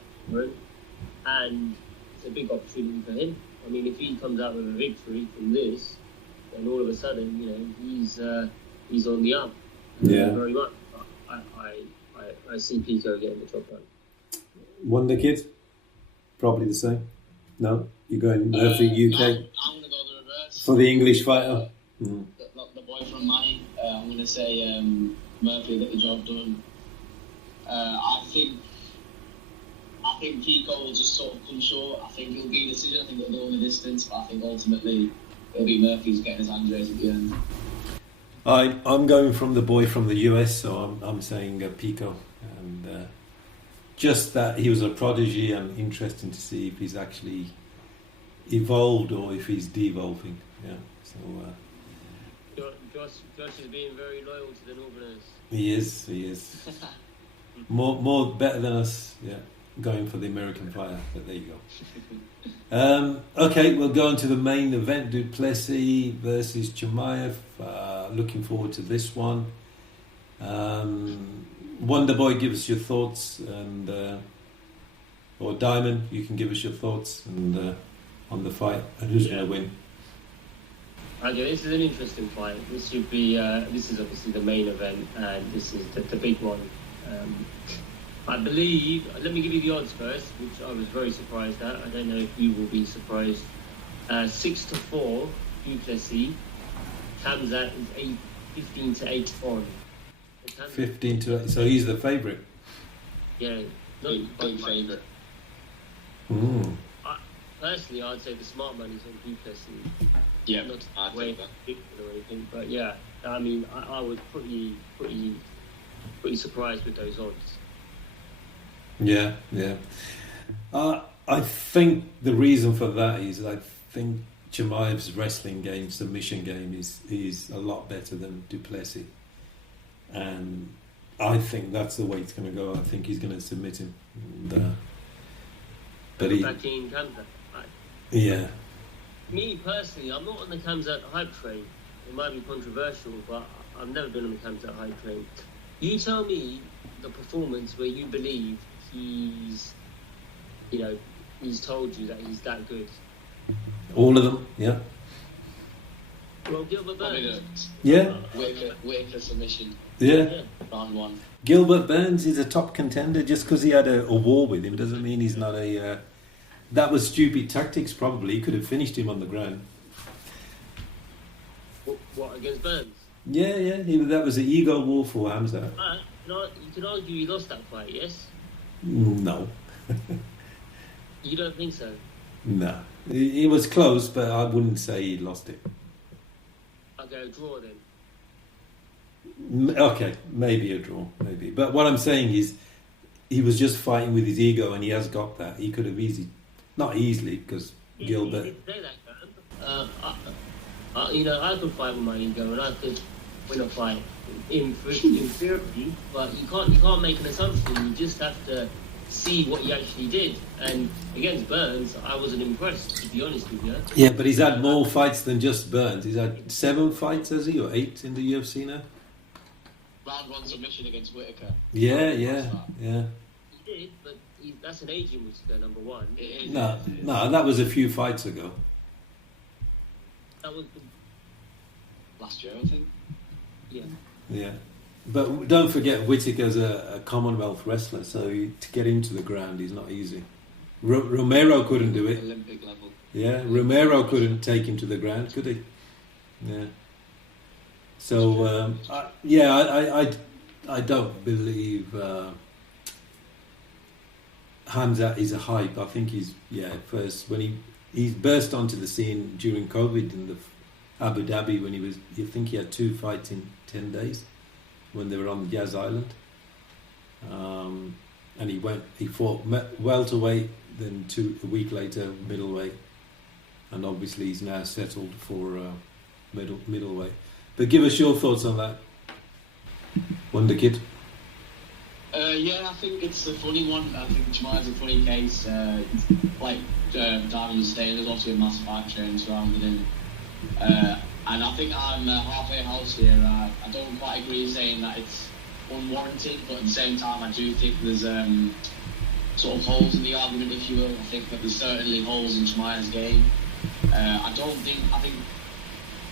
and it's a big opportunity for him. I mean, if he comes out with a victory from this, then all of a sudden, he's on the up. Very much. I see Pico getting the job done. Wonder Kid? Probably the same. No, you're going Murphy UK I'm going to go the reverse. for the English fighter. The boy from Mali. I'm going to say Murphy get the job done. I think Pico will just sort of come short. I think it'll be a decision. I think it'll go in the distance, but I think ultimately it'll be Murphy's getting his hand raised at the end. I'm going from the boy from the US, so I'm saying Pico, and just that he was a prodigy, and interesting to see if he's actually evolved or if he's devolving. Yeah, so Josh is being very loyal to the Northerners. he is more better than us. Yeah, going for the American fighter, but there you go. Okay, we'll go on to the main event: Du Plessis versus Chimaev. Looking forward to this one. Wonderboy, give us your thoughts, and or Diamond, you can give us your thoughts and on the fight and who's going to win. Okay, this is an interesting fight. This should be. This is obviously the main event, and this is the big one. I believe. Let me give you the odds first, which I was very surprised at. I don't know if you will be surprised. 6-4, Du Plessis. Khamzat is 15-8 on. 15-8. So he's the favourite. Yeah, big favourite. Personally, I'd say the smart money's on Du Plessis. Yeah, not I think that. Or anything, but yeah, I mean, I was pretty surprised with those odds. Yeah. I think the reason for that is I think Chimaev's wrestling game, submission game, is a lot better than Du Plessis, and I think that's the way it's going to go. I think he's going to submit him. But backing Khamzat. Yeah. Me personally, I'm not on the Khamzat hype train. It might be controversial, but I've never been on the Khamzat hype train. You tell me the performance where you believe he's told you that he's that good. All of them, yeah. Well, Gilbert Burns. Yeah. Waiting for submission. Yeah. Round one. Gilbert Burns is a top contender. Just because he had a war with him doesn't mean he's not a... that was stupid tactics, probably. He could have finished him on the ground. What, against Burns? Yeah. That was an ego war for Khamzat. You could argue he lost that fight, yes? No. You don't think so? No. It was close, but I wouldn't say he lost it. Okay, a draw then. Okay, maybe a draw, maybe. But what I'm saying is, he was just fighting with his ego, and he has got that. He could have not easily, because Gilbert. He did say that, I could fight with my ego, and I could win a fight in theory, but you can't make an assumption. You just have to see what he actually did. And against Burns, I wasn't impressed, to be honest with you. Yeah, but he's had more fights than just Burns. He's had 7 fights, has he, or 8 in the UFC now? Round 1 submission against Whitaker. Yeah. He did, but that's an aging Whitaker, number one. No, that was a few fights ago. That was last year, I think. Yeah. But don't forget, Whitaker's a Commonwealth wrestler, so to get him to the ground is not easy. Romero couldn't do it. Olympic level. Yeah, Romero couldn't take him to the ground, could he? Yeah. So, I don't believe Khamzat is a hype. I think he's, first, when he burst onto the scene during COVID in the Abu Dhabi, when you think he had 2 fights in 10 days, when they were on Yaz Island. And he fought welterweight, then a week later, middleweight. And obviously he's now settled for middleweight. But give us your thoughts on that, Wonder Kid. I think it's a funny one. I think Chimaev's a funny case. Like Darren was saying, there's obviously a massive fight train surrounding him. And I think I'm halfway house here. I don't quite agree in saying that it's unwarranted, but at the same time, I do think there's sort of holes in the argument, if you will. I think that there's certainly holes in Chimaev's game.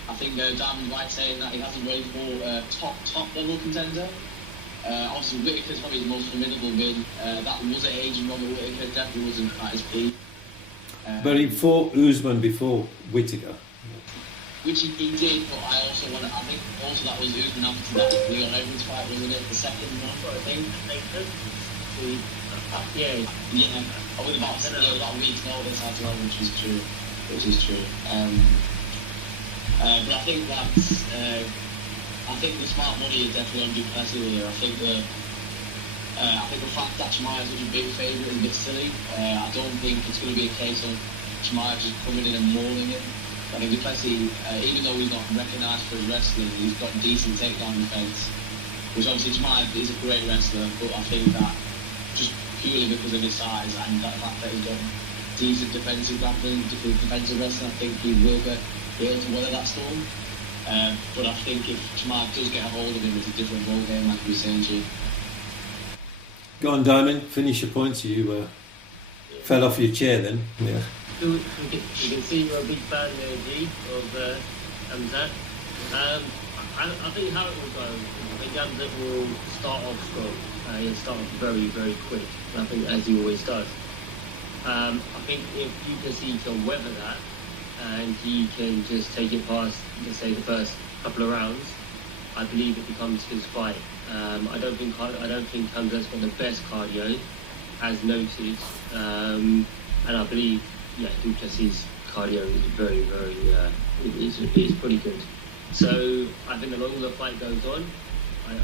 I think Diamond right saying that he hasn't really fought a top level contender. Obviously, Whitaker's probably the most formidable win. That was an age, and Robert Whitaker definitely wasn't at his peak. But he fought Usman before Whittaker. Which he did, but I think also that was Usman after that Leon Edwards fight, wasn't it? The second one, I think. Yeah. With about a week's notice as well, which is true. But I think that's, I think the smart money is definitely on Du Plessis here. I think the fact that Chimaev is such a big favourite is a bit silly. I don't think it's going to be a case of Chimaev just coming in and mauling him. I think Du Plessis, even though he's not recognised for his wrestling, he's got decent takedown defence, which obviously Chimaev is a great wrestler, but I think that just purely because of his size and the fact that he's got decent defensive grappling, defensive wrestling, I think he will be able to weather that storm. But I think if Chimaev does get a hold of him, it's a different ball game, like we were saying to you. Go on, Diamond, finish your points. You fell off your chair then. Yeah. You can see you're a big fan there, G, of Khamzat. I think how it will go, I think Khamzat will start off strong. He'll start off very, very quick, I think, as he always does. I think if you can see he can weather that, and he can just take it past, let's say, the first couple of rounds, I believe it becomes his fight. I don't think Khamzat's got the best cardio, as noted, and I believe, Du Plessis' cardio is very, very, it's pretty good. So I think the longer the fight goes on,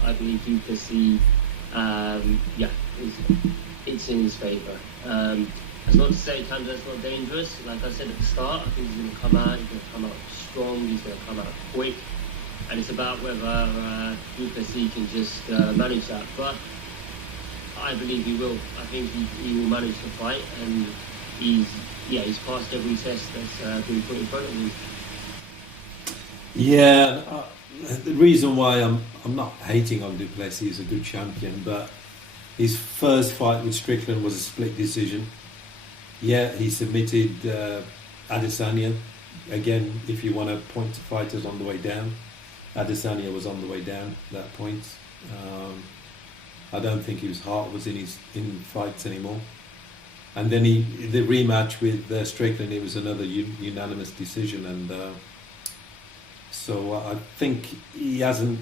I believe Du Plessis, it's in his favour. That's not to say Khamzat's not dangerous. Like I said at the start, I think he's going to come out strong, he's going to come out quick, and it's about whether Du Plessis can just manage that. But I believe he will. I think he will manage the fight, and he's passed every test that's been put in front of him. Yeah, the reason why I'm not hating on Du Plessis, he's a good champion, but his first fight with Strickland was a split decision. Yeah, he submitted Adesanya. Again, if you want to point to fighters on the way down, Adesanya was on the way down at that point. I don't think his heart was in fights anymore. And then the rematch with Strickland, it was another unanimous decision, and so I think he hasn't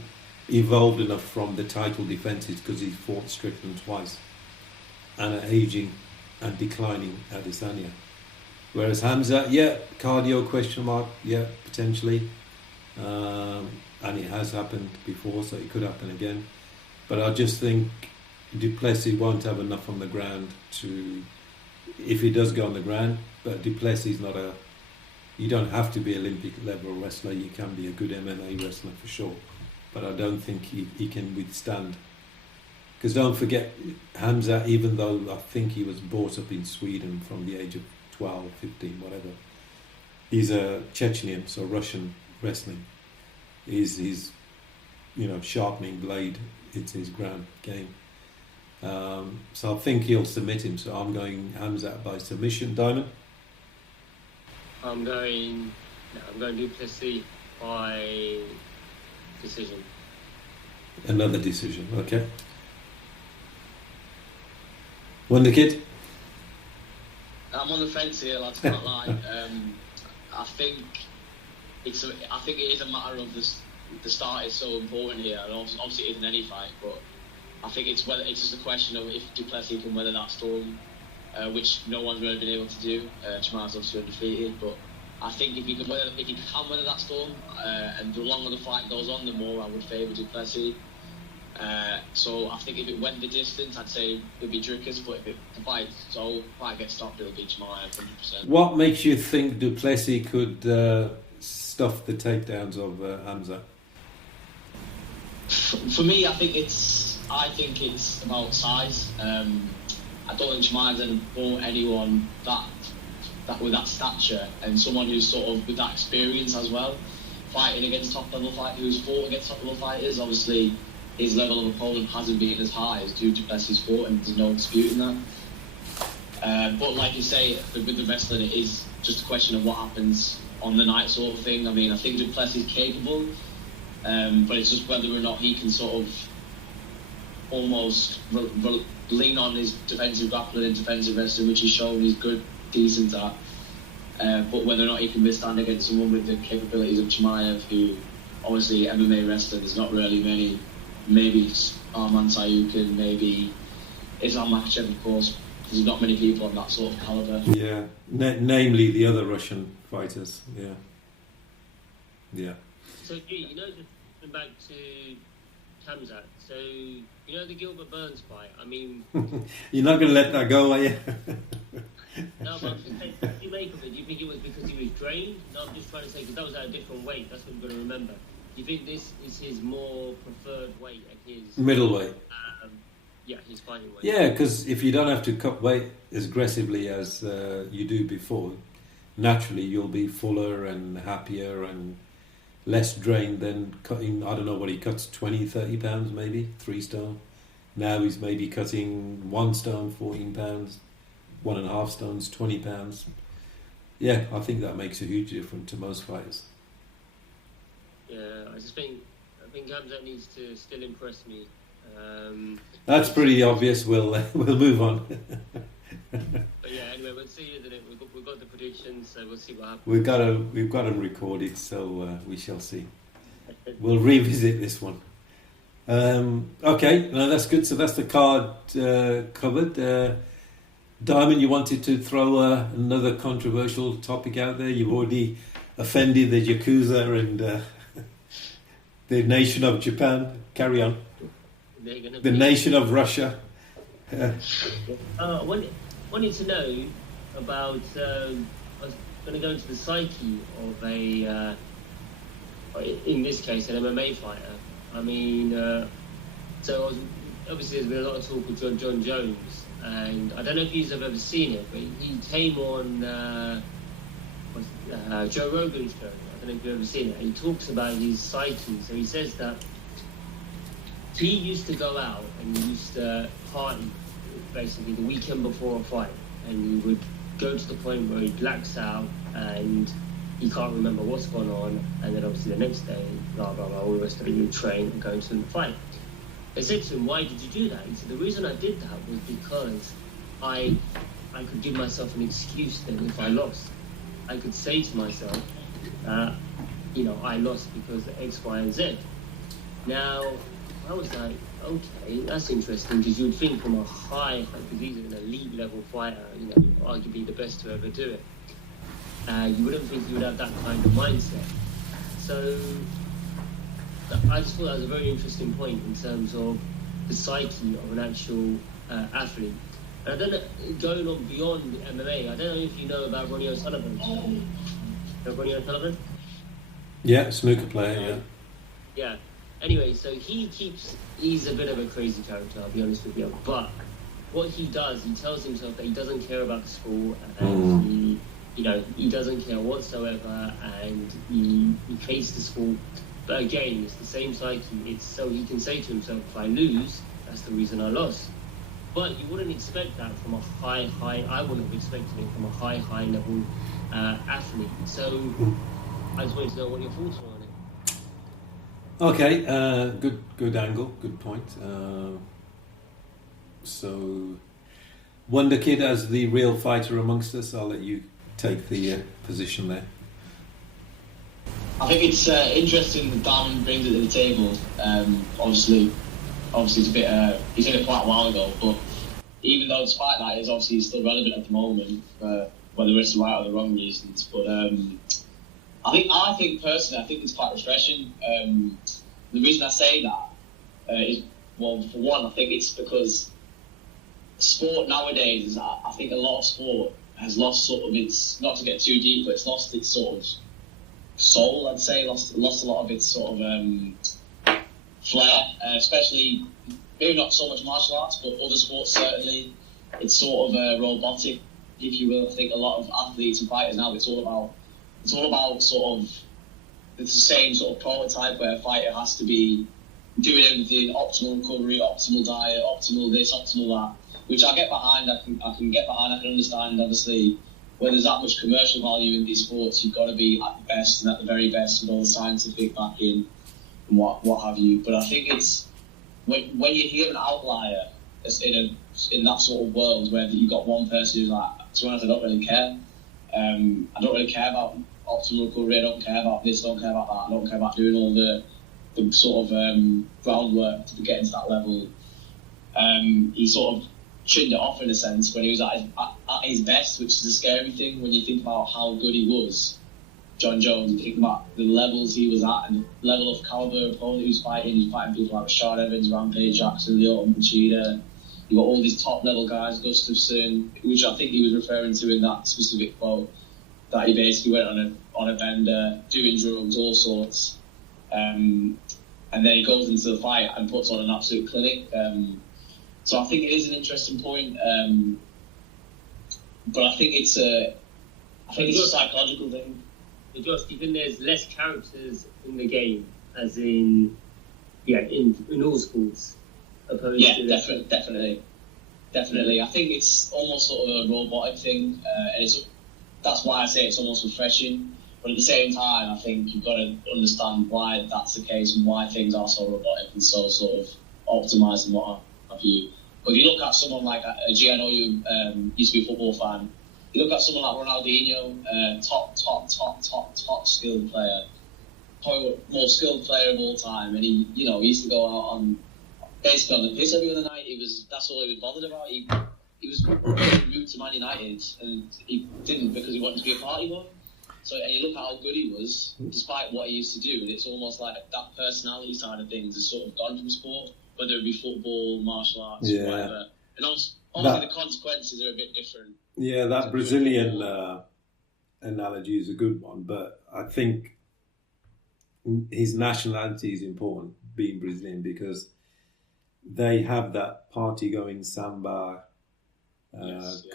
evolved enough from the title defences, because he fought Strickland twice, and an aging and declining Adesanya. Whereas Khamzat, cardio question mark, potentially, and it has happened before, so it could happen again. But I just think Du Plessis won't have enough on the ground to, if he does go on the ground. But Du Plessis is not you don't have to be Olympic level wrestler, you can be a good MMA wrestler for sure. But I don't think he can withstand. Because don't forget, Khamzat, even though I think he was brought up in Sweden from the age of 12, 15, whatever, he's a Chechenian, so Russian wrestling. He's sharpening blade, it's his ground game. So I think he'll submit him, so I'm going Khamzat by submission. Diamond? I'm going Du Plessis by decision. Another decision, okay. Wonder Kid? I'm on the fence here, lads, can't lie. I think it is a matter of the start is so important here, and obviously it isn't any fight, but I think it's just a question of if Du Plessis can weather that storm, which no one's really been able to do. Chimaev's obviously undefeated, but I think if he can weather that storm, and the longer the fight goes on, the more I would favour Du Plessis. So I think if it went the distance, I'd say it'd be Dricus, but if the fight gets stopped, it'll be Chimaev 100%. What makes you think Du Plessis could stuff the takedowns of Khamzat? For me, I think it's about size. I don't think Chimaev's ever fought anyone that with that stature, and someone who's sort of with that experience as well, fighting against top level fighters, who's fought against top level fighters. Obviously, his level of opponent hasn't been as high as Du Plessis' fought, and there's no disputing that. But like you say, with the wrestling, it is just a question of what happens on the night, sort of thing. I mean, I think Du Plessis is capable, but it's just whether or not he can sort of almost lean on his defensive grappling and defensive wrestling, which he's shown he's decent at. but whether or not he can withstand against someone with the capabilities of Chimaev, who obviously MMA wrestling, there's not really many. Maybe Arman Sayukin, maybe Islam Makhachev, of course. There's not many people of that sort of caliber. Yeah, namely the other Russian fighters. Yeah. So, you know, just going back to Khamzat. So, you know the Gilbert Burns fight. I mean, you're not going to let that go, are you? No, but what do you make of it? Do you think it was because he was drained? No, I'm just trying to say, because that was at a different weight. That's what you've got to remember. Do you think this is his more preferred weight at his middleweight? His fighting weight. Yeah, because if you don't have to cut weight as aggressively as you do before, naturally you'll be fuller and happier and less drained than cutting. I don't know what he cuts, 20, 30 pounds maybe, 3 stone. Now he's maybe cutting 1 stone, 14 pounds. 1.5 stones, 20 pounds. Yeah, I think that makes a huge difference to most fighters. Yeah, I think Khamzat needs to still impress me. That's pretty obvious. We'll move on. But yeah, anyway, we'll see, isn't it? We've got the predictions, so we'll see what happens. We've got them recorded, so we shall see. We'll revisit this one. Okay, no, that's good. So that's the card covered. Diamond, you wanted to throw another controversial topic out there. You've already offended the Yakuza and the nation of Japan. Carry on. The nation of Russia. I wanted to know about, I was going to go into the psyche of in this case, an MMA fighter. I mean, obviously there's been a lot of talk with John Jones. And I don't know if you've ever seen it, but he came on Joe Rogan's show. I don't know if you've ever seen it. And he talks about his psyche. So he says that he used to go out and he used to party basically the weekend before a fight. And he would go to the point where he blacks out and he can't remember what's gone on. And then obviously the next day, blah, blah, blah, all the rest of it, you train and go into the fight. They said to him, why did you do that? He said, the reason I did that was because I could give myself an excuse then if I lost. I could say to myself, I lost because of X, Y, and Z. Now, I was like, okay, that's interesting, because you'd think from a high, because he's an elite level fighter, arguably the best to ever do it, you wouldn't think he would have that kind of mindset. So I just thought that was a very interesting point in terms of the psyche of an actual athlete. And I don't know, going on beyond MMA, I don't know if you know about Ronnie O'Sullivan. You know Ronnie O'Sullivan? Yeah, snooker player, yeah. Yeah. Anyway, so he's a bit of a crazy character, I'll be honest with you. But what he does, he tells himself that he doesn't care about the sport, and he doesn't care whatsoever, and he hates the sport. But again, it's the same psyche. It's so he can say to himself, if I lose, that's the reason I lost. But you wouldn't expect that from a high, I wouldn't have expected it from a high level athlete. So I just wanted to know what your thoughts were on it. Okay, good angle, good point. So, Wonder Kid as the real fighter amongst us, I'll let you take the position there. I think it's interesting that Diamond brings it to the table. Obviously it's a bit. He said it quite a while ago, but even though despite that, is obviously still relevant at the moment, whether it's the right or the wrong reasons. But I think personally, I think it's quite refreshing. The reason I say that is, well, for one, I think it's because sport nowadays is. I think a lot of sport has lost sort of its, not to get too deep, but it's lost its sort of soul, I'd say, lost a lot of its sort of flair, especially maybe not so much martial arts, but other sports certainly. It's sort of robotic, if you will. I think a lot of athletes and fighters now, it's all about sort of, it's the same sort of prototype where a fighter has to be doing everything, optimal recovery, optimal diet, optimal this, optimal that, which I get behind. I can get behind. I can understand, obviously, when there's that much commercial value in these sports, you've got to be at the best and at the very best with all the scientific backing and what have you. But I think it's when you hear an outlier in that sort of world where you've got one person who's like, to be honest, I don't really care. I don't really care about optimal recovery. I don't care about this. I don't care about that. I don't care about doing all the sort of groundwork to get into that level. He sort of chinned it off in a sense when he was at his best, which is a scary thing when you think about how good he was. John Jones, you think about the levels he was at and the level of caliber opponent he was fighting. He's fighting people like Rashad Evans, Rampage Jackson, Lyoto Machida. You got all these top level guys, Gustafsson, which I think he was referring to in that specific quote, that he basically went on a bender, doing drugs, all sorts, and then he goes into the fight and puts on an absolute clinic. So I think it is an interesting point, but I think it's a psychological thing. Josh, do you think there's less characters in the game, as in all sports, opposed to definitely. I think it's almost sort of a robotic thing, and that's why I say it's almost refreshing. But at the same time, I think you've got to understand why that's the case and why things are so robotic and so sort of optimised and what have you. But if you look at someone like G, I know you used to be a football fan. You look at someone like Ronaldinho, top skilled player, probably most skilled player of all time, and he used to go out on basically on the piss every other night. That's all he was bothered about. He was route to Man United, and he didn't because he wanted to be a party boy. So, and you look at how good he was, despite what he used to do, and it's almost like that personality side of things has sort of gone from sport, whether it be football, martial arts, whatever. And obviously the consequences are a bit different. Yeah, that Brazilian analogy is a good one, but I think his nationality is important, being Brazilian, because they have that party-going samba,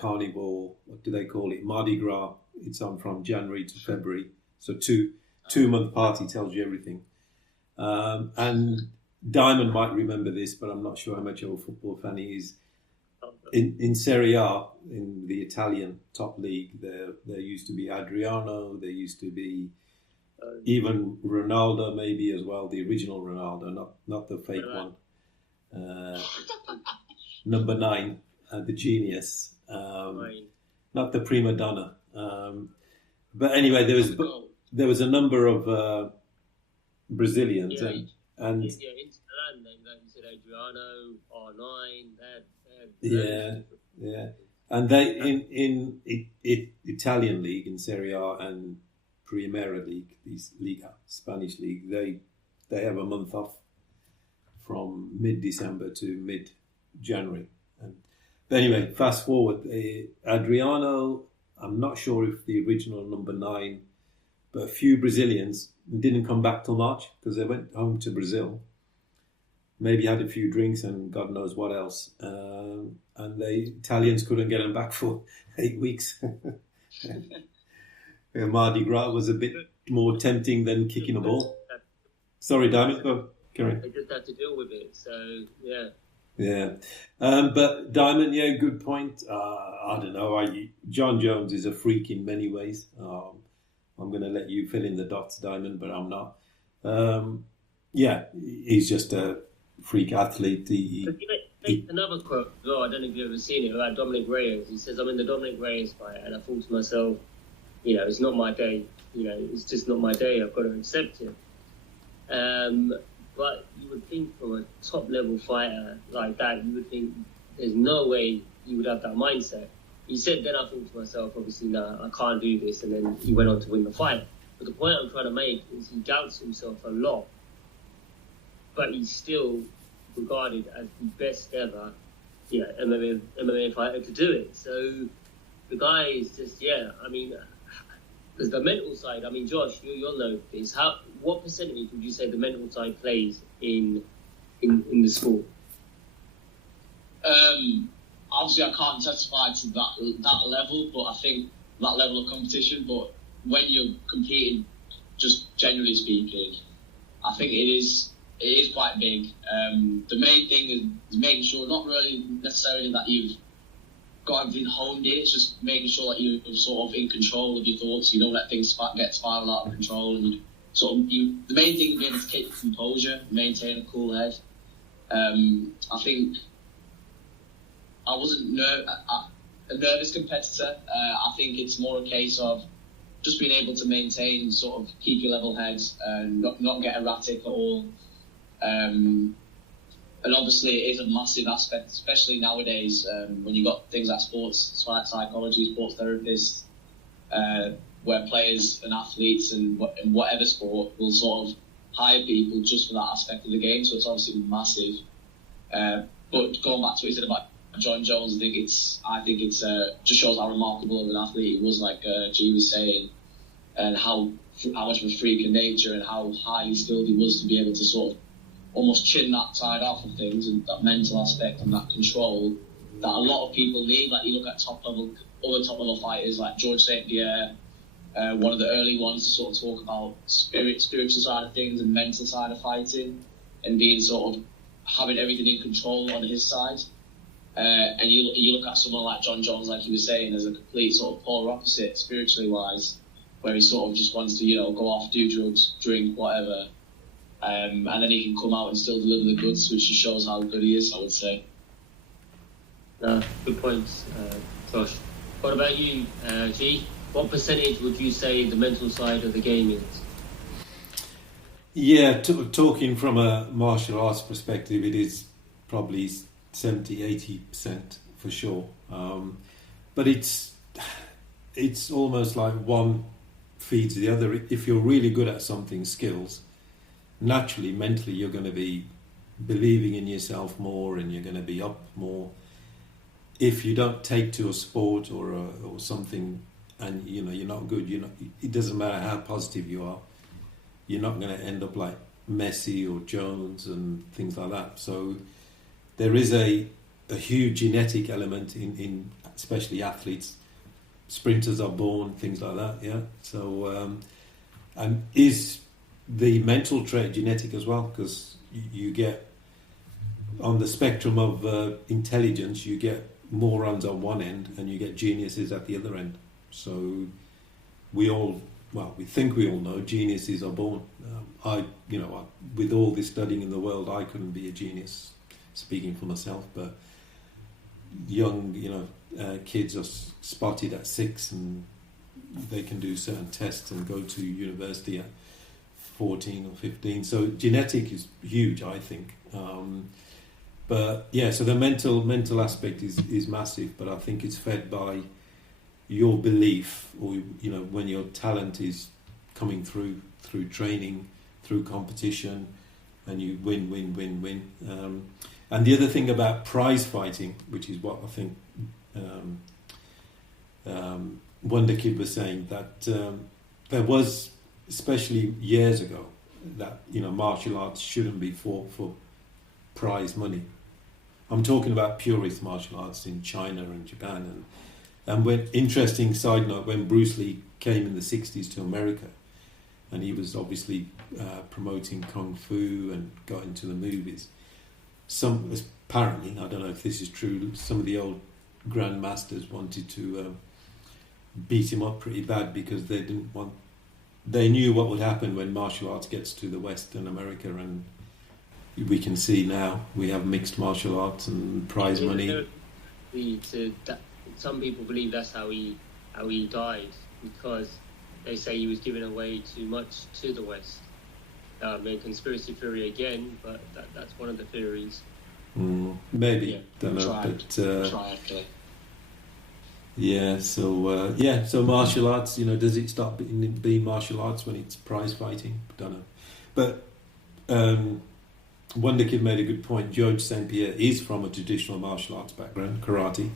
carnival, what do they call it, Mardi Gras. It's on from January to February, so two-month party tells you everything. And Diamond might remember this, but I'm not sure how much of a football fan he is. In Serie A, in the Italian top league, there used to be Adriano, there used to be even Ronaldo maybe as well, the original Ronaldo, not the fake one. Number 9, the genius, not the prima donna. But anyway, there was a number of Brazilians and Inter Milan, like you said, Adriano, R9, yeah, and they in Italian league, in Serie A and Primera League, these Liga, Spanish league, they have a month off from mid-December to mid-January. But anyway, fast forward, Adriano, I'm not sure if the original number 9, but a few Brazilians didn't come back till March because they went home to Brazil. Maybe had a few drinks and God knows what else. And the Italians couldn't get them back for 8 weeks. Mardi Gras was a bit more tempting than kicking a ball. Sorry, Diamond, go carry on. They just had to deal with it, so yeah. Yeah, but Diamond, good point. I don't know. John Jones is a freak in many ways. I'm going to let you fill in the dots, Diamond, but I'm not. He's just a freak athlete. Another quote, I don't know if you've ever seen it, about Dominic Reyes. He says, I'm in the Dominic Reyes fight, and I thought to myself, it's not my day. It's just not my day. I've got to accept it. But you would think from a top-level fighter like that, you would think there's no way you would have that mindset. He said, then I thought to myself, obviously, no, I can't do this. And then he went on to win the fight. But the point I'm trying to make is he doubts himself a lot. But he's still regarded as the best ever MMA fighter to do it. So the guy is just, because the mental side, Josh, you'll know this. What percentage would you say the mental side plays in the sport? Obviously, I can't testify to that level, but I think that level of competition. But when you're competing, just generally speaking, I think it is quite big. The main thing is making sure, not really necessarily that you've got everything honed in, it's just making sure that you're sort of in control of your thoughts. You don't let things get spiral out of control, and the main thing being is keep composure, maintain a cool head. I think I wasn't nervous. a nervous competitor. I think it's more a case of just being able to maintain, sort of keep your level head and not get erratic at all. And obviously it is a massive aspect, especially nowadays, when you've got things like sports psychology, sports therapists, where players and athletes and in whatever sport will sort of hire people just for that aspect of the game. So it's obviously massive. But going back to what you said about John Jones, I think it's just shows how remarkable of an athlete he was, like G was saying, and how much of a freak in nature and how highly skilled he was to be able to sort of almost chin that side off of things, and that mental aspect and that control that a lot of people need. Like you look at other top level fighters like George St. Pierre, one of the early ones to sort of talk about spiritual side of things and mental side of fighting, and being sort of having everything in control on his side. And you look at someone like John Jones, like he was saying, as a complete sort of polar opposite spiritually wise, where he sort of just wants to, go off, do drugs, drink, whatever. And then he can come out and still deliver the goods, which just shows how good he is, I would say. Good points, Josh. What about you, G? What percentage would you say the mental side of the game is? Yeah, talking from a martial arts perspective, it is probably 70-80% for sure. But it's almost like one feeds the other. If you're really good at something, skills, naturally, mentally, you're going to be believing in yourself more, and you're going to be up more. If you don't take to a sport or something, and you're not good, it doesn't matter how positive you are, you're not going to end up like Messi or Jones and things like that. So there is a huge genetic element in especially athletes. Sprinters are born, things like that, yeah. So and is the mental trait genetic as well? Because you get, on the spectrum of intelligence, you get morons on one end and you get geniuses at the other end. So we think we all know geniuses are born. With all this studying in the world, I couldn't be a genius, speaking for myself, but young, kids are spotted at 6 and they can do certain tests and go to university at 14 or 15. So genetic is huge, I think. But yeah, so the mental aspect is massive, but I think it's fed by your belief, or when your talent is coming through training, through competition, and you win. And the other thing about prize fighting, which is what I think Wonder Kid was saying, that there was, especially years ago, that martial arts shouldn't be fought for prize money. I'm talking about purist martial arts in China and Japan, and when, interesting side note, when Bruce Lee came in the 60s to America, and he was obviously promoting Kung Fu and got into the movies, apparently, I don't know if this is true, some of the old grandmasters wanted to beat him up pretty bad because they knew what would happen when martial arts gets to the West and America, and we can see now we have mixed martial arts and prize money. Some people believe that's how he died, because they say he was giving away too much to the West. Conspiracy theory again, but that's one of the theories. Maybe, don't know. So martial arts, does it start being martial arts when it's prize fighting? Don't know. But Wonder Kid made a good point. George St. Pierre is from a traditional martial arts background, karate.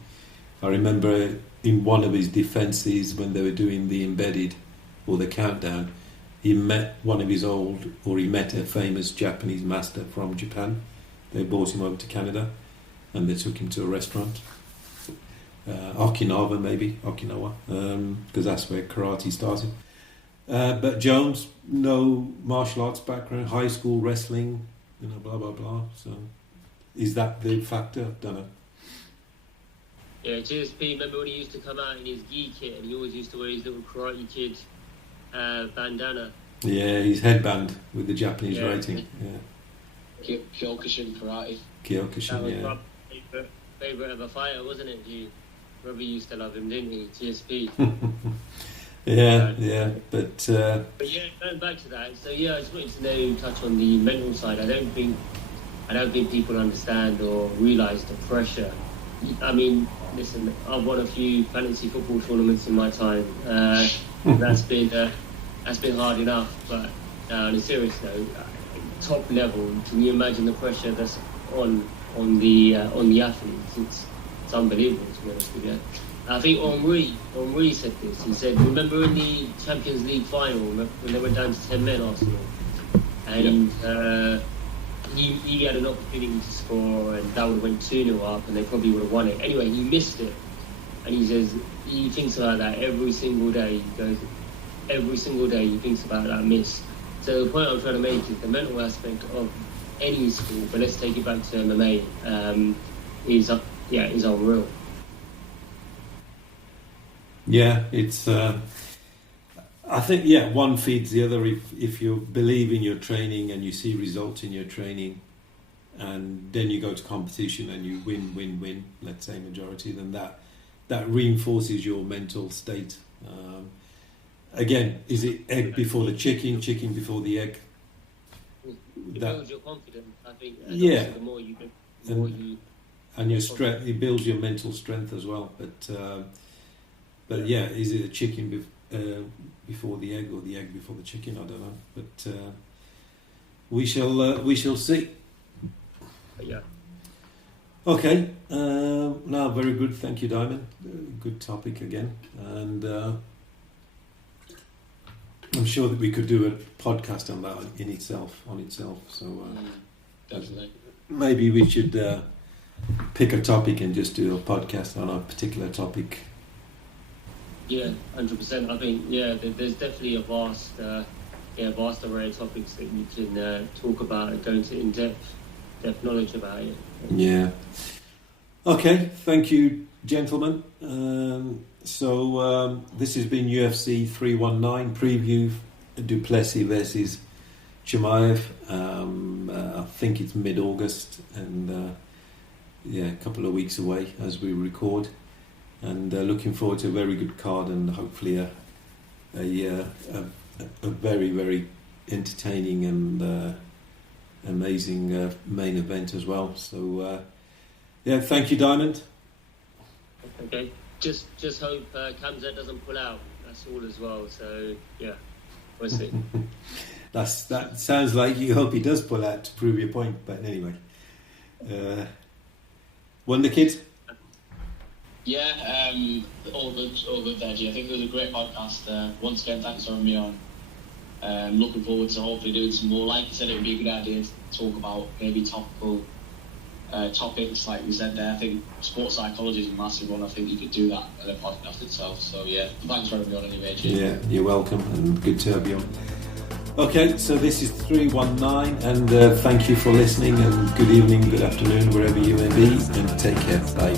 I remember in one of his defences, when they were doing the embedded or the countdown, he met a famous Japanese master from Japan. They brought him over to Canada and they took him to a restaurant. Okinawa, because that's where karate started. But Jones, no martial arts background, high school wrestling, blah, blah, blah. So is that the factor? Don't know. Yeah, GSP, remember when he used to come out in his gi kit and he always used to wear his little Karate Kid bandana? Yeah, his headband with the Japanese writing. Yeah. Kyokushin karate. Kyokushin, that was my favourite of a fighter, wasn't it, G? Robbie used to love him, didn't he? GSP. Yeah. But yeah, going back to that. So yeah, I just wanted to touch on the mental side. I don't think people understand or realise the pressure. I mean, listen, I've won a few fantasy football tournaments in my time. That's been hard enough. But on a serious note, top level, can you imagine the pressure that's on the athletes? It's unbelievable, to be honest with you. I think Henri said this. He said, remember in the Champions League final when they went down to 10 men, Arsenal, and he had an opportunity to score, and that would have went 2-0 up, and they probably would have won it. Anyway, he missed it, and he says he thinks about that every single day. He goes, every single day he thinks about that miss. So the point I'm trying to make is the mental aspect of any sport, but let's take it back to MMA, is unreal. Yeah, it's. I think one feeds the other. If you believe in your training and you see results in your training, and then you go to competition and you win. Let's say majority, then that reinforces your mental state. Again, is it egg before the chicken before the egg? It builds your confidence, I think. Yeah. The more you and your strength, it builds your mental strength as well. But yeah, is it a chicken before the egg or the egg before the chicken? I don't know, but we shall see. Yeah. Okay. No, very good. Thank you, Diamond. Good topic again, and I'm sure that we could do a podcast on that on itself. So definitely, maybe we should pick a topic and just do a podcast on a particular topic. Yeah, 100%. I think there's definitely a vast array of topics that you can talk about and go into in-depth knowledge about it. Yeah. Okay. Thank you, gentlemen. So this has been UFC 319 preview, du Plessis versus Chimaev. I think it's mid-August, and a couple of weeks away as we record. And looking forward to a very good card, and hopefully a very, very entertaining and amazing main event as well. So thank you, Diamond. Okay, just hope Khamzat doesn't pull out. That's all as well. So yeah, we'll see. That sounds like you hope he does pull out to prove your point. But anyway, Wonder Kid. Yeah, all good, Veggie. I think it was a great podcast. Once again, thanks for having me on. Looking forward to hopefully doing some more. Like you said, it would be a good idea to talk about maybe topical topics, like you said there. I think sports psychology is a massive one. I think you could do that in a podcast itself. So yeah, thanks for having me on anyway, Jay. Yeah, you're welcome, and good to have you on. Okay, so this is 319, and thank you for listening, and good evening, good afternoon, wherever you may be, and take care. Bye.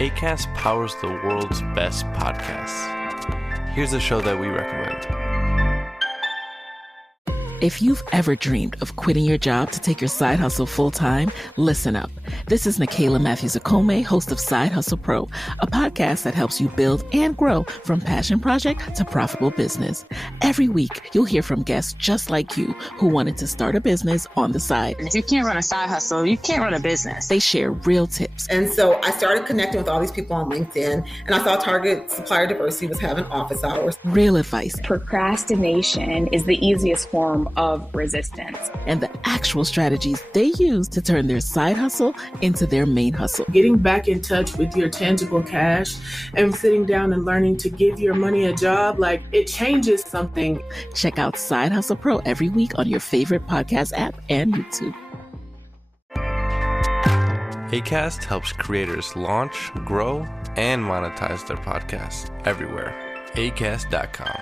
Acast powers the world's best podcasts. Here's a show that we recommend. If you've ever dreamed of quitting your job to take your side hustle full-time, listen up. This is Nikayla Matthews-Okome, host of Side Hustle Pro, a podcast that helps you build and grow from passion project to profitable business. Every week, you'll hear from guests just like you who wanted to start a business on the side. If you can't run a side hustle, you can't run a business. They share real tips. And so I started connecting with all these people on LinkedIn, and I saw Target Supplier Diversity was having office hours. Real advice. Procrastination is the easiest form of resistance. And the actual strategies they use to turn their side hustle into their main hustle. Getting back in touch with your tangible cash and sitting down and learning to give your money a job, like it changes something. Check out Side Hustle Pro every week on your favorite podcast app and YouTube. Acast helps creators launch, grow, and monetize their podcasts everywhere. Acast.com.